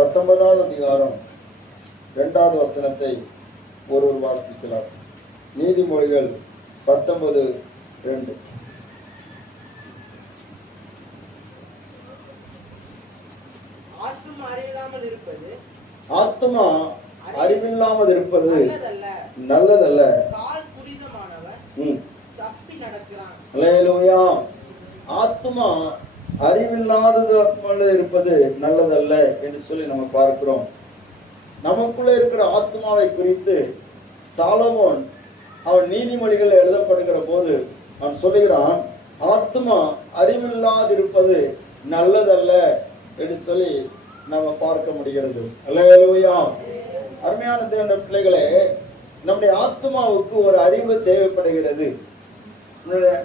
19வது அதிகாரம் 2வது வசனத்தை ஒருவர் வாசிக்கலாம். நீதிமொழிகள் 19:2. ஆத்துமா அறிவில்லாமல் இருப்பது நல்லதல்ல. அல்லேலூயா. ஆத்துமா அறிவில்லாதது இருப்பது நல்லதல்ல என்று சொல்லி நம்ம பார்க்கிறோம். நமக்குள்ள இருக்கிற ஆத்மாவை குறித்து சாலமோன் அவன் நீதிமொழிகள் எழுதப்படுகிற போது அவன் சொல்லுகிறான், ஆத்மா அறிவில்லாதிருப்பது நல்லதல்ல என்று சொல்லி நம்ம பார்க்க முடிகிறது. அல்லேலூயா. அருமையான தேவனுடைய பிள்ளைகளே, நம்முடைய ஆத்மாவுக்கு ஒரு அறிவு தேவைப்படுகிறது.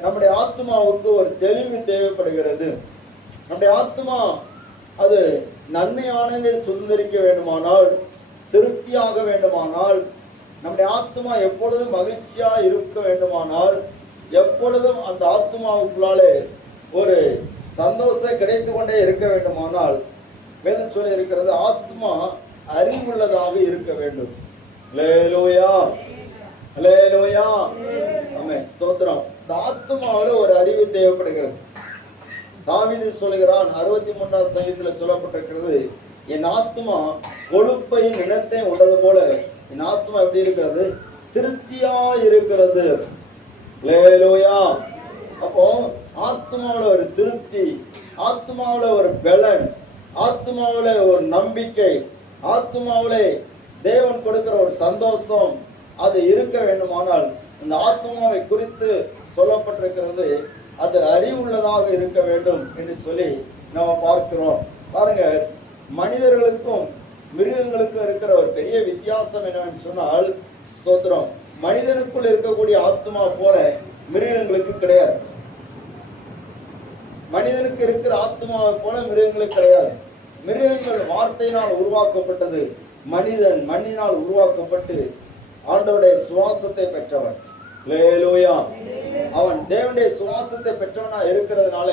நம்முடைய ஆத்மாவுக்கு ஒரு தெளிவு தேவைப்படுகிறது. நம்முடைய ஆத்மா அது நன்மையானதை சுதந்திரிக்க வேண்டுமானால், திருப்தியாக வேண்டுமானால், நம்முடைய ஆத்மா எப்பொழுதும் மகிழ்ச்சியா இருக்க வேண்டுமானால், எப்பொழுதும் அந்த ஆத்மாவுக்குள்ளாலே ஒரு சந்தோஷம் கிடைத்து கொண்டே இருக்க வேண்டுமானால், வேதம் சொல்லி இருக்கிறது ஆத்மா அறிவுள்ளதாக இருக்க வேண்டும். அல்லேலூயா, அல்லேலூயா, ஆமென், ஸ்தோத்திரம். இந்த ஆத்மாவில் ஒரு அறிவு தேவைப்படுகிறது. தாவீது சொல்லுகிறான், 63வது சங்கீதத்தில் சொல்லப்பட்டிருக்கிறது, என் ஆத்மா கொழுப்பை நிலத்தை உண்டது போல என் ஆத்மா எப்படி இருக்கிறது? திருப்தியா இருக்கிறது. அல்லேலூயா. அப்போ ஆத்மாவில் ஒரு திருப்தி, ஆத்மாவில் ஒரு பலன், ஆத்மாவில் ஒரு நம்பிக்கை, ஆத்மாவிலே தேவன் கொடுக்கிற ஒரு சந்தோஷம் அது இருக்க வேண்டுமானால் இந்த ஆத்மாவை குறித்து சொல்லப்பட்டிருக்கிறது அது அறிவுள்ளதாக இருக்க வேண்டும் என்று சொல்லி நம்ம பார்க்கிறோம். பாருங்க, மனிதர்களுக்கும் மிருகங்களுக்கும் இருக்கிற ஒரு பெரிய வித்தியாசம் என்னவென்று சொன்னால், ஸ்தோத்திரம், மனிதனுக்குள் இருக்கக்கூடிய ஆத்மா போல மிருகங்களுக்கு கிடையாது. மனிதனுக்கு இருக்கிற ஆத்மாவை போல மிருகங்களுக்கு கிடையாது. மிருகங்கள் வார்த்தையினால் உருவாக்கப்பட்டது, மனிதன் மண்ணினால் உருவாக்கப்பட்டு ஆண்டவருடைய சுவாசத்தை பெற்றவன். அல்லேலூயா. அவன் தேவனுடைய சுவாசத்தை பெற்றவனா இருக்கிறதுனால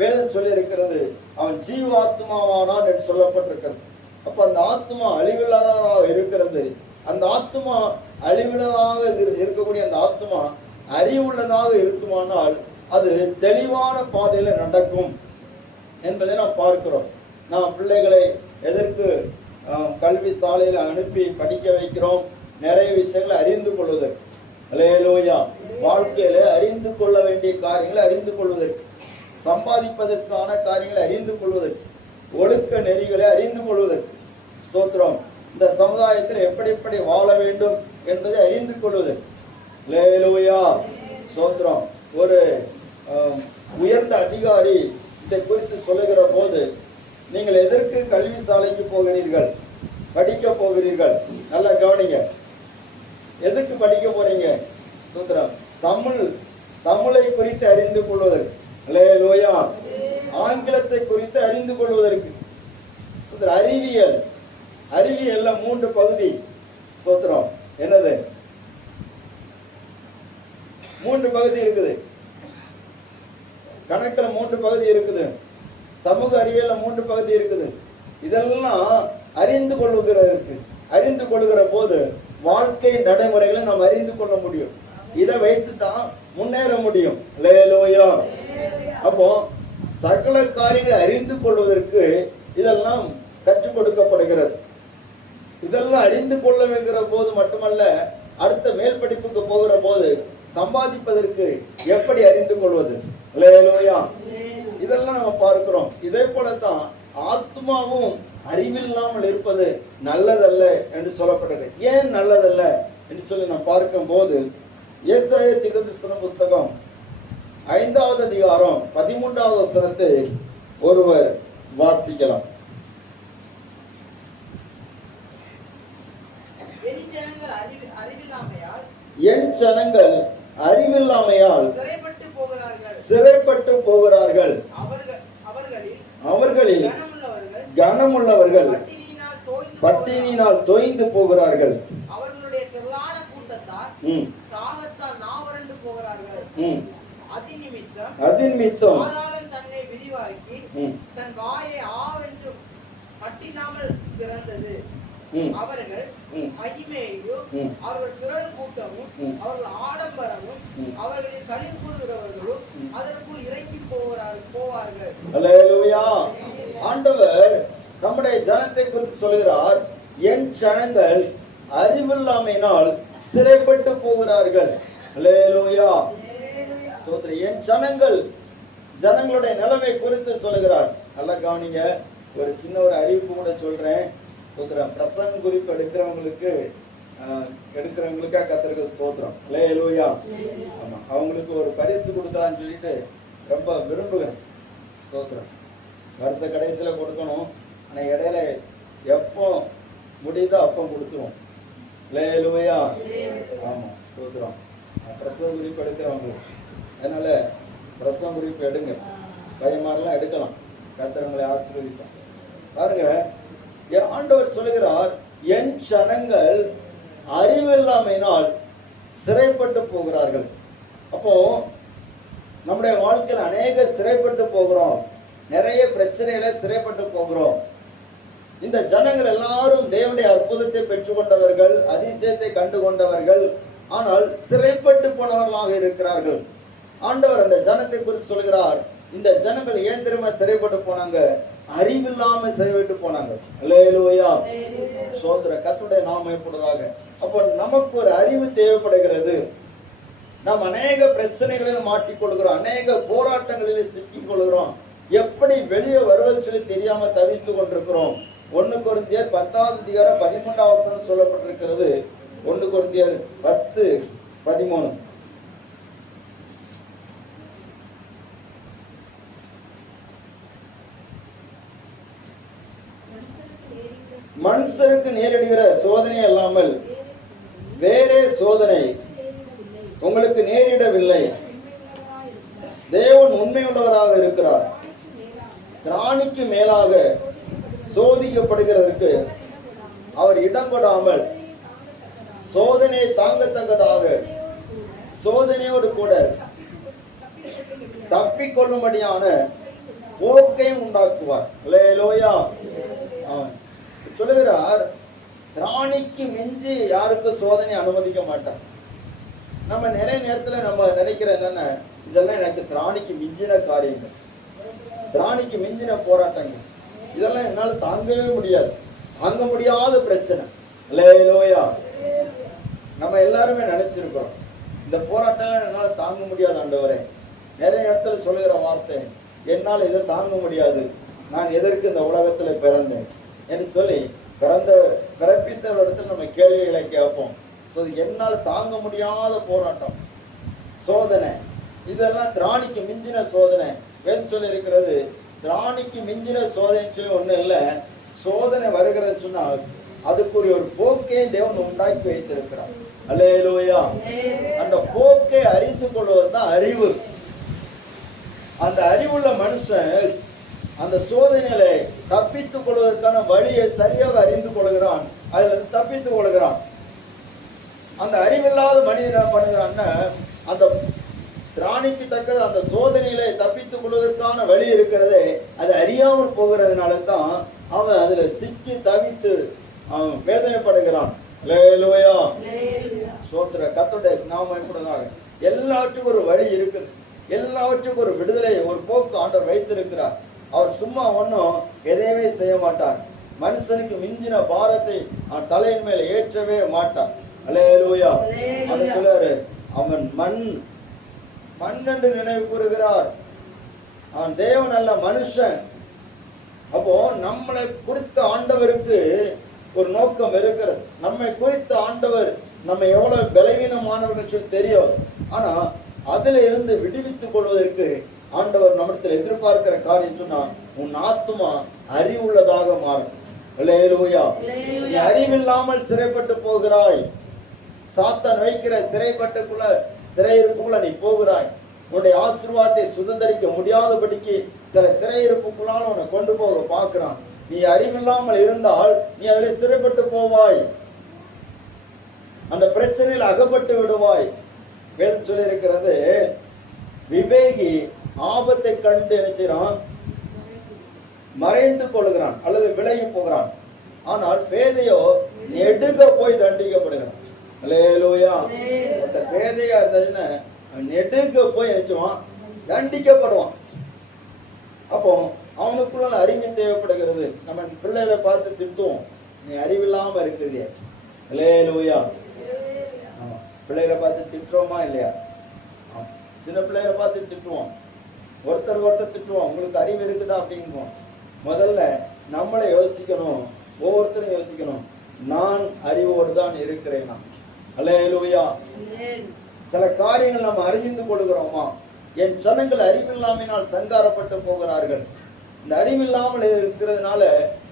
வேதம் சொல்லி இருக்கிறது அவன் ஜீவாத்மாவானான் என்று சொல்லப்பட்டிருக்கிறது. அப்ப அந்த ஆத்மா அழிவில்லாததாக இருக்கிறது. அந்த ஆத்மா அழிவில்லதாக இருக்கக்கூடிய அந்த ஆத்மா அறிவுள்ளதாக இருக்குமானால் அது தெளிவான பாதையில நடக்கும் என்பதை நாம் பார்க்கிறோம். நாம் பிள்ளைகளை எதற்கு கல்வி சாலையில் அனுப்பி படிக்க வைக்கிறோம்? நிறைய விஷயங்களை அறிந்து கொள்வதற்கு. அல்லேலூயா. வாழ்க்கையில அறிந்து கொள்ள வேண்டிய காரியங்களை அறிந்து கொள்வதற்கு, சம்பாதிப்பதற்கான காரியங்களை அறிந்து கொள்வதற்கு, ஒழுக்க நெறிகளை அறிந்து கொள்வதற்கு, ஸ்தோத்திரம், இந்த சமுதாயத்தில் எப்படி எப்படி வாழ வேண்டும் என்பதை அறிந்து கொள்வதற்கு. அல்லேலூயா, ஸ்தோத்திரம். ஒரு உயர்ந்த அதிகாரி இதை குறித்து சொல்லுகிற போது, நீங்கள் எதற்கு கல்வி சாலைக்கு போகிறீர்கள், படிக்க போகிறீர்கள்? நல்லா கவனிங்க. எதுக்கு படிக்க போறீங்க? சுத்திரம், தமிழை குறித்து அறிந்து கொள்வதற்கு. அல்லேலூயா. ஆங்கிலத்தை குறித்து அறிந்து கொள்வதற்கு. சுத்திரம், அறிவியல். அறிவியல்ல 3 பகுதி. சுத்திரம், என்னது? 3 பகுதி இருக்குது. கணக்குல 3 பகுதி இருக்குது. சமூக அறிவியல்ல 3 பகுதி இருக்குது. இதெல்லாம் அறிந்து கொள்ளுகிற போது வாழ்க்கை நடைமுறைகளை நாம் அறிந்து கொள்ள முடியும். இதை வைத்து தான் முன்னேற முடியும். அல்லேலூயா. அப்போ சகல காரியங்களை அறிந்து கொள்வதற்கு இதெல்லாம் கற்றுக் கொடுக்கப்படுகிறது. இதெல்லாம் அறிந்து கொள்ள வைக்கிற போது மட்டுமல்ல, அடுத்த மேல் படிப்புக்கு போகிற போது சம்பாதிப்பதற்கு எப்படி அறிந்து கொள்வது? அல்லேலூயா. இதெல்லாம் நம்ம பார்க்கிறோம். இதே போலத்தான் ஆத்மாவும் அறிவில்லாமல் இருப்பது நல்லதல்ல என்று சொல்லப்பட்டது. ஏன் நல்லதல்ல என்று சொல்லி நாம் பார்க்கும் போது, ஏசாயா தீர்க்கதரிசன புஸ்தகம் 5வது அதிகாரம் 13வது வசனத்தை ஒருவர் வாசிக்கலாம். என் ஜனங்கள் அறிவில்லாமையால் சிறைப்பட்டு போகிறார்கள். அவர்களில் கனமுள்ளவர்கள் பட்டினியினால் தோய்ந்து போகிறார்கள். அவர்களுடைய திரளான கூட்டத்தார் தாகத்தால் நாவறண்டு போகிறார்கள். அதிநிமித்தம் பாதாளம் தன்னை விரிவாக்கி தன் வாயை ஆவென்று மட்டில்லாமல் பிறந்தது. அவர்கள் மகிமையையும் அவர்கள் திரள் கூட்டமும் அவர்கள் ஆடம்பரமும் அவர்களின் களி கூறுகிறவர்களும் அதற்குள் இறங்கி போவார்கள். அல்லேலூயா. ஆண்டவர் நம்முடைய ஜனத்தை குறித்து சொல்கிறார், என் ஜனங்கள் அறிவில்லாமையினால் சிறைப்பட்டு போகிறார்கள். அல்லேலூயா. ஸ்தோத்திரம். என் ஜனங்களுடைய நிலைமை குறித்து சொல்கிறார். நல்லா கவனிங்க. ஒரு சின்ன ஒரு அறிவிப்பு கூட சொல்றேன். ஸ்தோத்திரம். பிரசங்க குறிப்பு எடுக்கிறவங்களுக்கா கர்த்தருக்கு ஸ்தோத்திரம். அல்லேலூயா. ஆமா, அவங்களுக்கு ஒரு பரிசு கொடுக்கலான்னு சொல்லிட்டு ரொம்ப விரும்புகிறேன். ஸ்தோத்திரம். வருஷ கடைசியில கொடுக்கணும். ஆனா இடையில எப்போ முடியுதோ அப்போ கொடுத்துருவோம். அல்லேலூயா. ஆமா, ஸ்தோத்திரம். பிரசங்க குறிப்பு எடுக்கிறவங்க, அதனால பிரசங்க குறிப்பு எடுங்க. பயமாரெல்லாம் எடுக்கலாம். கர்த்தர் ஆசீர்வதிப்பார். பாருங்க, ஆண்டவர் சொல்லுகிறார், என் ஜனங்கள் அறிவில்லாமையினால் சிறைப்பட்டு போகிறார்கள். அப்போ நம்முடைய வாழ்க்கையில் அநேக சிறைப்பட்டு போகிறோம். நிறைய பிரச்சனைகளை சிறைப்பட்டு போகிறோம். இந்த ஜனங்கள் எல்லாரும் தேவனுடைய அற்புதத்தை பெற்றுக்கொண்டவர்கள், அதிசயத்தை கண்டு கொண்டவர்கள். ஆனால் சிறைப்பட்டு போனவர்களாக இருக்கிறார்கள். ஆண்டவர் அந்த ஜனத்தை குறித்து சொல்கிறார், இந்த ஜனங்கள் ஏன் தெரியுமா சிறைப்பட்டு போனாங்க? அறிவில்லாம சிறைப்பட்டு போனாங்க. அல்லேலூயா. சோதர கர்த்தருடைய நாமம் எப்பொழுதாக. அப்போ நமக்கு ஒரு அறிவு தேவைப்படுகிறது. நாம் அநேக பிரச்சனைகளில் மாட்டிக்கொள்கிறோம், அநேக போராட்டங்களில் சிக்கிக் கொள்கிறோம். எப்படி வெளியே வருவது சொல்லி தெரியாம தவித்து கொண்டிருக்கிறோம். 1 கொரிந்தியர் 10:13 சொல்லப்பட்டிருக்கிறது. 1 கொரிந்தியர் 10:13. மனுஷருக்கு நேரிடுகிற சோதனை அல்லாமல் வேறே சோதனை உங்களுக்கு நேரிடவில்லை. தேவன் உண்மையுள்ளவராக இருக்கிறார். திராணிக்கு மேலாக சோதிக்கப்படுகிறதற்கு அவர் இடம் கொடாமல் சோதனையை தாங்கத்தக்கதாக சோதனையோடு கூட தப்பிக்கொள்ளும்படியான போக்கையும் உண்டாக்குவார். அல்லேலூயா. சொல்லுகிறார், திராணிக்கு மிஞ்சி யாருக்கும் சோதனை அனுமதிக்க மாட்டார். நம்ம நிறைய நேரத்தில் நம்ம நினைக்கிற என்னன்னா, இதெல்லாம் எனக்கு திராணிக்கு மிஞ்சின காரியங்கள், திராணிக்கு மிஞ்சின போராட்டங்கள், இதெல்லாம் என்னால் தாங்கவே முடியாது, தாங்க முடியாத பிரச்சனை. அல்லேலூயா. நம்ம எல்லாருமே நினைச்சிருக்கிறோம், இந்த போராட்டம் என்னால் தாங்க முடியாது ஆண்டவரே. நிறைய இடத்துல சொல்லுகிற வார்த்தை, என்னால் இதை தாங்க முடியாது, நான் எதற்கு இந்த உலகத்துல பிறந்தேன் என்று சொல்லி பிறப்பித்த இடத்துல நம்ம கேள்விகளை கேட்போம். ஸோ என்னால் தாங்க முடியாத போராட்டம், சோதனை, இதெல்லாம் திராணிக்கு மிஞ்சின சோதனை. வேறு சொல்லி இருக்கிறது, திராணிக்கு மிஞ்சின சோதனைன்னு சொல்லி ஒன்றும் இல்லை. சோதனை வருகிறதுன்னு சொன்னால் அதுக்குரிய ஒரு போக்கை தேவன் உண்டாக்கி வைத்திருக்கிறார். அல்லேலூயா. அந்த போக்கை அறிந்து கொள்வது தான் அறிவு. அந்த அறிவுள்ள மனுஷன் அந்த சோதனைகளை தப்பித்துக் கொள்வதற்கான வழியை சரியாக அறிந்து கொள்கிறான், அதுல தப்பித்துக் கொள்கிறான். அந்த அறிவில்லாத மனிதன் பண்ணுகிறான்னா, அந்த திராணிக்கு தக்கது அந்த சோதனையில தப்பித்துக் கொள்வதற்கான வழி இருக்கிறதே, அது அறியாமல் போகிறதுனால தான் அவன் அதுல சிக்கி தவித்து அவன் வேதனைப்படுகிறான். அல்லேலூயா. சோத்திர கர்த்தருடைய நாமம் கூடதாக. எல்லாவற்றுக்கும் ஒரு வழி இருக்குது, எல்லாவற்றுக்கும் ஒரு விடுதலை, ஒரு போக்கு ஆண்டவர் வைத்திருக்கிறார். அவர் சும்மா ஒன்றும் எதையுமே செய்ய மாட்டார். மனுஷனுக்கு மிஞ்சின பாரத்தை அவன் தலையின் மேல ஏற்றவே மாட்டான். அல்லேலூயா. அவர் சொல்றாரு, அவன் மண் என்று நினைவு கூறுகிறார். அவன் தேவன் அல்ல, மனுஷன். அப்போ நம்மளை குறித்த ஆண்டவருக்கு ஒரு நோக்கம் இருக்கிறது. நம்மை குறித்த ஆண்டவர் நம்ம எவ்வளவு பலவீனமானவர்கள் சொல்லி தெரியும். ஆனா அதுல இருந்து விடுவித்துக் கொள்வதற்கு ஆண்டவர் நம்மிடத்தில் எதிர்பார்க்கிற காரியம் சொன்னா, உன் ஆத்துமா அறிவுள்ளதாக மாறும். அல்லேலூயா. நீ அறிவில்லாமல் சிறைப்பட்டு போகிறாய். சாத்தான் வைக்கிற சிறையிருப்புக்குள்ள நீ போகிறாய். உன்னுடைய ஆசீர்வாதத்தை சுதந்திரிக்க முடியாதபடிக்கு சில சிறையிருப்புக்குள்ளால உன்னை கொண்டு போக பார்க்கிறான். நீ அறிவில்லாமல் இருந்தால் நீ அதில் சிறைப்பட்டு போவாய், அந்த பிரச்சனையில் அகப்பட்டு விடுவாய். வேதம் சொல்லி இருக்கிறது, விவேகி ஆபத்தை கண்டு என்ன செய்யறான்? பயப்படுகிறான். ஆனா அதிலிருந்து விடுவித்துக் கொள்வதற்கு ஆண்டவர் நம்மிடத்தில் எதிர்பார்க்கிற காரியம் சொன்னா, உன் ஆத்துமா அறிவுள்ளதாக மாறும். அல்லேலூயா. நீ அறிவில்லாமல் சிறைப்பட்டு போகிறாய். சாத்தான் வைக்கிற சிறையிருப்புக்குள்ளால உன்னை கொண்டு போக பார்க்கிறான். நீ அறிவில்லாமல் இருந்தால் நீ அதில் சிறைப்பட்டு போவாய், அந்த பிரச்சனையில் அகப்பட்டு விடுவாய். வேதம் சொல்லி இருக்கிறது, விவேகி ஆபத்தை கண்டு என்ன செய்யறான்? மறைந்து கொள்கிறான் அல்லது விலகி போகிறான். ஆனால் பேதையோ நெடுக போய் தண்டிக்கப்படுகிறான். அல்லேலூயா. அந்த பேதையா இருந்ததுன்னா நெடுக போய் நினைச்சுவான், தண்டிக்கப்படுவான். அப்போ அவனுக்குள்ள அறிவு தேவைப்படுகிறது. நம்ம பிள்ளைகளை பார்த்து திட்டுவோம், நீ அறிவில்லாம இருக்குது. அல்லேலூயா. ஆமா, பிள்ளைகளை பார்த்து திட்டுறோமா இல்லையா? சின்ன பிள்ளைகளை பார்த்து திட்டுவோம், ஒருத்தர் திட்டுவோம், உங்களுக்கு அறிவு இருக்குதா அப்படிங்குவோம். முதல்ல நம்மளை யோசிக்கணும், ஒவ்வொருத்தரும் யோசிக்கணும், நான் அறிவோடு தான் இருக்கிறேன். அல்லேலூயா. சில காரியங்கள் நம்ம அறிந்து கொள்கிறோமா? என் ஜனங்கள் அறிவில்லாமையினால் சங்காரப்பட்டு போகிறார்கள். இந்த அறிவில்லாமல் இருக்கிறதுனால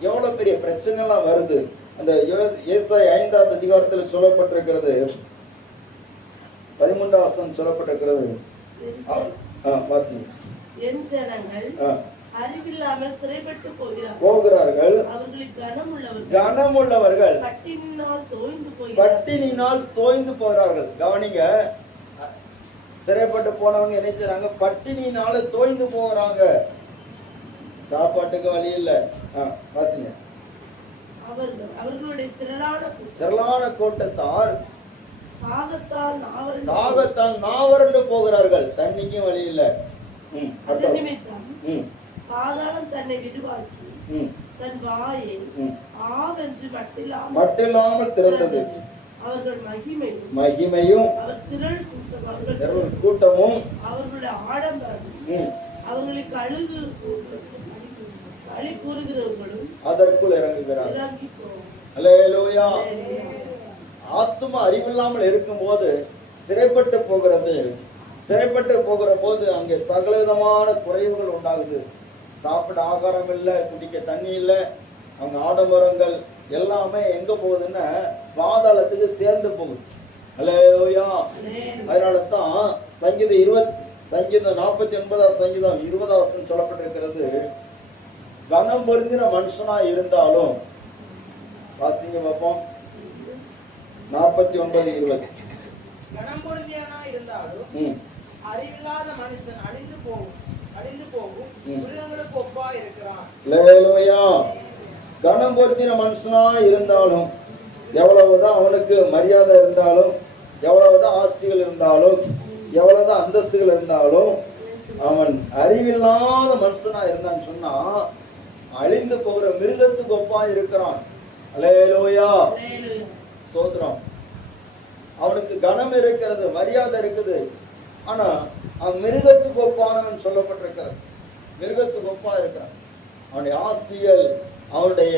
எவ்வளவு பெரிய பிரச்சனை எல்லாம் வருது. அந்த ஏசாயா 5ஆம் அதிகாரத்தில் சொல்லப்பட்டிருக்கிறது, 13ஆம் வசனம் சொல்லப்பட்டிருக்கிறது. வாசி. என் ஜனங்கள் அறிவில்லாமல் சிறைப்பட்டு போகிறார்கள், கனமுள்ளவர்கள் பட்டினினால் தோய்ந்து போகிறார்கள். கவனிங்க, சிறைப்பட்டு போனவங்க என்ன செய்றாங்க? பட்டினினால தோய்ந்து போகிறாங்க. சாப்பாட்டுக்கு வழி இல்ல. வாசிங்க. அவர்களுடைய திரளான கூட்டத்தார் தாகத்தால் நாவறண்டு போகிறார்கள், தண்ணிக்கும் வழி இல்ல. பாதாளம் தன்னை விரிவாக்கி தன் வாயை ஆவென்று மட்டில்லாமல் திறந்தது. அவர்கள் மகிமையும் திரள் கூட்டமும் அவர்களுடைய ஆடம்பரமும் அவர்களை களி கூறுகிறவர்களும் அதற்குள் இறங்குகிறார். அல்லேலூயா. ஆத்துமா அறிவில்லாமல் இருக்கும் போது சிறைப்பட்டு போகிறது. சிறைப்பட்டு போகிற போது அங்கே சகலவிதமான குறைவுகள் உண்டாகுது. சாப்பிட ஆகாரம் இல்லை, குடிக்க தண்ணி இல்லை, அவங்க ஆடம்பரங்கள் எல்லாமே எங்க போகுதுன்னா பாதாளத்துக்கு சேர்ந்து போகுது. அல்லேலூயா. அதனால தான் சங்கீதம் 49ஆம் சங்கீதம் 20ஆம் வசனம் சொல்லப்பட்டிருக்கிறது, கனம் பொருந்தின மனுஷனா இருந்தாலும், வாசிங்க பார்ப்போம், 49:20. கனம் பொருந்தியவனா இருந்தாலும் அறிவில்லாத மனுஷன் அழிந்து போகும் மிருகங்களுக்கு ஒப்பா இருக்கிறான். அல்லேலூயா. கனம் பொருந்தின மனுஷனா இருந்தாலும், எவ்வளவுதான் அவனுக்கு மரியாதை இருந்தாலும், எவ்வளவுதான் ஆஸ்திகள் இருந்தாலும், எவ்வளவுதான் அந்தஸ்துகள் இருந்தாலும், அவன் அறிவில்லாத மனுஷனா இருந்தான்னு சொன்னா அழிந்து போகிற மிருகத்துக்கு ஒப்பா இருக்கிறான். அல்லேலூயா. ஸ்தோத்திரம். அவனுக்கு கனம் இருக்கிறது, மரியாதை இருக்குது, ஆனா அவன் மிருகத்துக்கு ஒப்பானவன் சொல்லப்பட்டிருக்கிறது. மிருகத்துக்கு ஒப்பா இருக்கிறான். அவனுடைய ஆஸ்திகள், அவனுடைய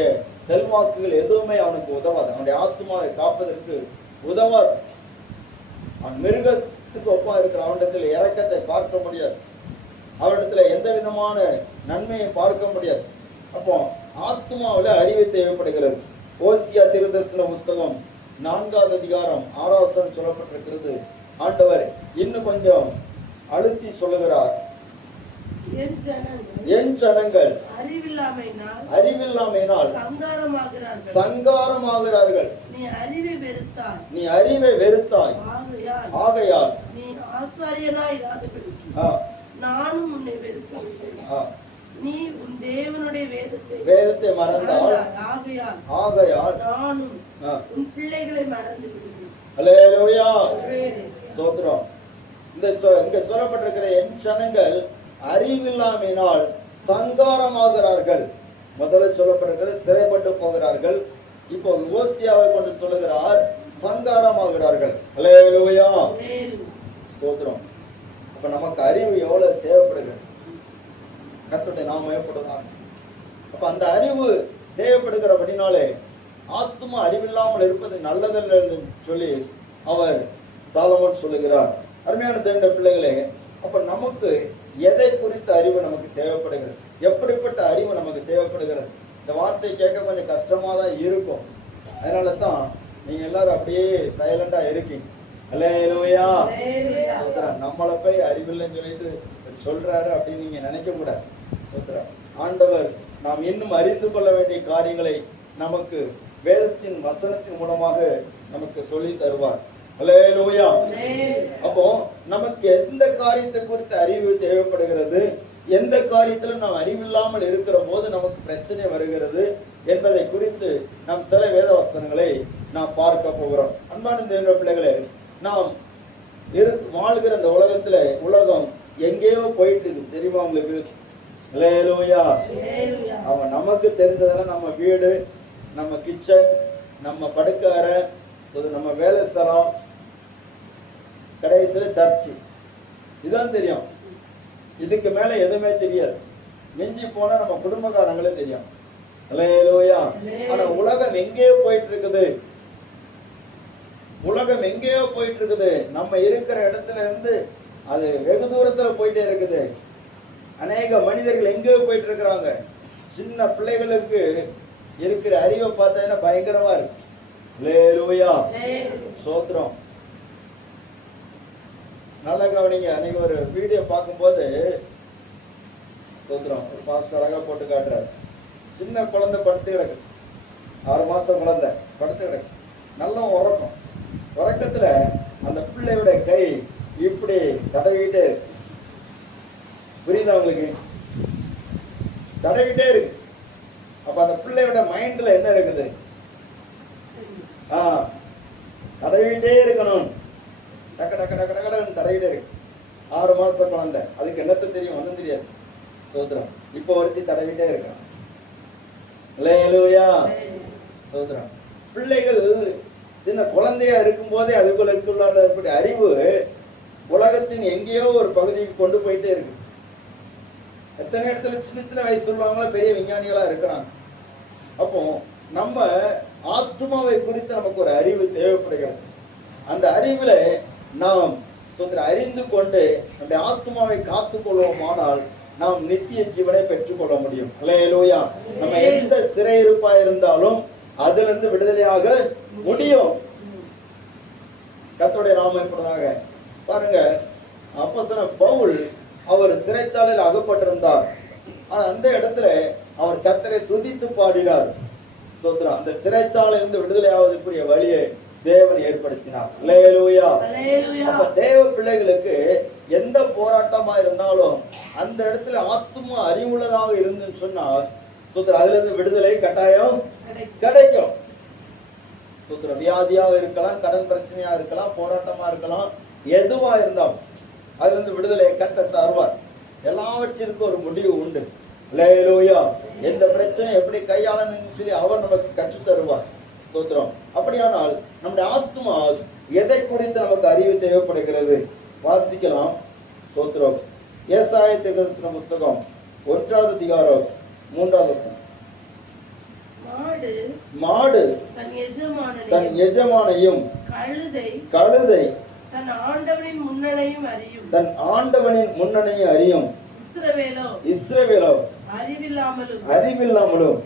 செல்வாக்குகள் எதுவுமே அவனுக்கு உதவாது. அவனுடைய ஆத்மாவை காப்பதற்கு உதவாது. அவன் மிருகத்துக்கு ஒப்பா இருக்கிற. அவனிடத்தில் இரக்கத்தை பார்க்க முடியாது, அவனிடத்துல எந்த விதமான நன்மையை பார்க்க முடியாது. அப்போ ஆத்மாவில் அறிவு தேவைப்படுகிறது. ஓசியா தீர்க்கதரிசன புஸ்தகம் 4ஆம் அதிகாரம் 6ஆம் வசனம் சொல்லப்பட்டிருக்கிறது. ஆண்டவர் இன்னும் கொஞ்சம் அழுத்தி சொல்லுகிறார், என் ஜனங்கள் அறிவில்லாமையினால் சங்காரமாகிறார்கள். நீ அறிவை வெறுத்தாய், ஆகையால் நீ ஆசாரியனாய் இராதபடிக்கு நானும் உன்னை வெறுக்கிறேன். நீ உன் தேவனுடைய வேதத்தை மறந்தால், ஆகையால் நானும் உன் பிள்ளைகளை மறந்து விடுவேன். அல்லேலூயா. ஸ்தோத்திரம். இங்க சொல்லப்பட்டிருக்கிற என் ஜனங்கள் அறிவில்லாமையினால் சங்காரமாகிறார்கள். முதல்ல சொல்லப்பட்டிருக்கிறது சிறைப்பட்டு போகிறார்கள். இப்போ ஓசியாவை கொண்டு சொல்லுகிறார், சங்காரமாகிறார்கள். அல்லேலூயா. ஸ்தோத்திரம். அப்ப நமக்கு அறிவு எவ்வளவு தேவைப்படுகிறது, கர்த்தருடைய நாமம் ஏற்படுவதாக. அப்ப அந்த அறிவு தேவைப்படுகிறபடினாலே ஆத்மா அறிவில்லாமல் இருப்பது நல்லதல்ல சொல்லி அவர் சாலமோன் சொல்லுகிறார். அருமையான தேவனுடைய பிள்ளைகளே, அப்ப நமக்கு எதை குறித்த அறிவு நமக்கு தேவைப்படுகிறது, எப்படிப்பட்ட அறிவு நமக்கு தேவைப்படுகிறது? இந்த வார்த்தை கேட்க கொஞ்சம் கஷ்டமா தான் இருக்கும். அதனால தான் நீங்க எல்லாரும் அப்படியே சைலண்டா இருக்கீங்க. அல்லேலூயா. நம்மளை போய் அறிவில்லைன்னு சொல்லிட்டு சொல்றாரு அப்படின்னு நீங்க நினைக்க கூடாது. ஆண்டவர் நாம் இன்னும் அறிந்து கொள்ள வேண்டிய காரியங்களை நமக்கு வேதத்தின் வசனத்தின் மூலமாக நமக்கு சொல்லி தருவார். அல்லேலூயா. அப்போ நமக்கு எந்த காரியத்தை குறித்த அறிவு தேவைப்படுகிறது, எந்த காரியத்திலும் நாம் அறிவில்லாமல் இருக்கிற போது நமக்கு பிரச்சனை வருகிறது என்பதை குறித்து நாம் சில வேத வசனங்களை நாம் பார்க்க போகிறோம். அன்பான தேவனுடைய பிள்ளைகளே, நாம் வாழ்கிற இந்த உலகம் எங்கேயோ போயிட்டு இருக்கு, தெரியுமா உங்களுக்கு? அல்லேலூயா. அவன் நமக்கு தெரிஞ்சதெல்லாம் நம்ம வீடு, நம்ம கிச்சன், நம்ம படுக்கறை, நம்ம வேலை ஸ்தலம், கடைசியில் சர்ச்சு, இதுதான் தெரியும். இதுக்கு மேல எதுவுமே தெரியாது. மிஞ்சி போனா நம்ம குடும்பக்காரங்களே தெரியும். அல்லேலூயா. ஆனா உலகம் எங்கேயோ போயிட்டு இருக்குது, உலகம் எங்கேயோ போயிட்டு இருக்குது. நம்ம இருக்கிற இடத்துல இருந்து அது வெகு தூரத்துல போயிட்டே இருக்குது. அநேக மனிதர்கள் எங்கேயோ போயிட்டு இருக்கிறாங்க. சின்ன பிள்ளைகளுக்கு இருக்கிற அறிவை பார்த்தா பயங்கரமா இருக்கு. அல்லேலூயா. சோத்திரம். நல்லா கவனிங்க. அன்னைக்கு ஒரு வீடியோ பார்க்கும்போது ஸ்தோத்திரம், ஒரு பாஸ்டர் அழகா போட்டு காட்டுறாரு. சின்ன குழந்தை படுத்து கிடக்கு, 6 மாசம் குழந்தை படுத்து கிடக்கு, நல்லா உறக்கம். உறக்கத்துல அந்த பிள்ளையோட கை இப்படி தடவிட்டே இருக்கு. புரியுதா உங்களுக்கு? தடவிட்டே இருக்கு. அப்ப அந்த பிள்ளையோட மைண்ட்ல என்ன இருக்குது? தடவிட்டே இருக்கணும். டக்க டக்க டக்க டக்கன்னு தடவிட்டே இருக்கு. 6 மாசம் குழந்தை, அதுக்கு என்னத்தை தெரியும்? ஒன்றும் தெரியாது. சோத்திரம். இப்போ ஒருத்தி தடவிட்டே இருக்கான். அல்லேலூயா. சோத்திரம். பிள்ளைகள் சின்ன குழந்தையா இருக்கும் போதே அதுக்குள்ள அறிவு உலகத்தின் எங்கேயோ ஒரு பகுதிக்கு கொண்டு போயிட்டே இருக்கு. எத்தனை இடத்துல சின்ன சின்ன வயசு உள்ளவங்கள பெரிய விஞ்ஞானிகளா இருக்கிறாங்க. அப்போ நம்ம ஆத்மாவை குறித்து நமக்கு ஒரு அறிவு தேவைப்படுகிறது. அந்த அறிவுல நாம் அறிந்து கொண்டு நம்முடைய ஆத்மாவை காத்துக் கொள்வோமானால் நாம் நித்திய ஜீவனை பெற்றுக்கொள்ள முடியும். அல்லேலூயா. நம்ம எந்த சிறையிருப்பா இருந்தாலும் அதுல இருந்து விடுதலையாக முடியும். கர்த்தருடைய நாமம் என்பதாக பாருங்க. அப்போஸ்தலன் பவுல் அவர் சிறைச்சாலையில் அகப்பட்டிருந்தார். ஆனா அந்த இடத்துல அவர் கர்த்தரை துதித்து பாடினார். ஸ்தோத்திரம். அந்த சிறைச்சாலையிலிருந்து விடுதலை ஆவதற்குரிய வழியை தேவன் ஏற்படுத்தினார். அல்லேலூயா. அப்ப தேவ பிள்ளைகளுக்கு எந்த போராட்டமா இருந்தாலும் அந்த இடத்துல ஆத்மா அறிவுள்ளதாக இருந்துன்னு சொன்னால் ஸ்தோத்திரம், அதுல இருந்து விடுதலை கட்டாயம் கிடைக்கும். ஸ்தோத்திரம். வியாதியாக இருக்கலாம், கடன் பிரச்சனையா இருக்கலாம், போராட்டமா இருக்கலாம், எதுவா இருந்தாலும் அதுல இருந்து விடுதலையை கர்த்தர் தருவார். எல்லாவற்றிற்கும் ஒரு முடிவு உண்டு. அல்லேலூயா. எந்த பிரச்சனை எப்படி கையாளணும்னு சொல்லி அவர் நமக்கு கற்றுத் தருவார். ஸ்தோத்திரம். அப்படியானால் நம்முடைய ஆத்மா எதை குறித்து நமக்கு அறிவு தேவைப்படுகிறது? வாசிக்கலாம். ஸ்தோத்திரம். ஏசாயா தீர்க்கதரிசன புஸ்தகம் 1வது அதிகாரம் 3வது வசனம். மாடு தன் எஜமானையும் கழுதை தன் ஆண்டவனின் முன்னணையும் அறியும். இஸ்ரவேலோ அறிவில்லாமலும்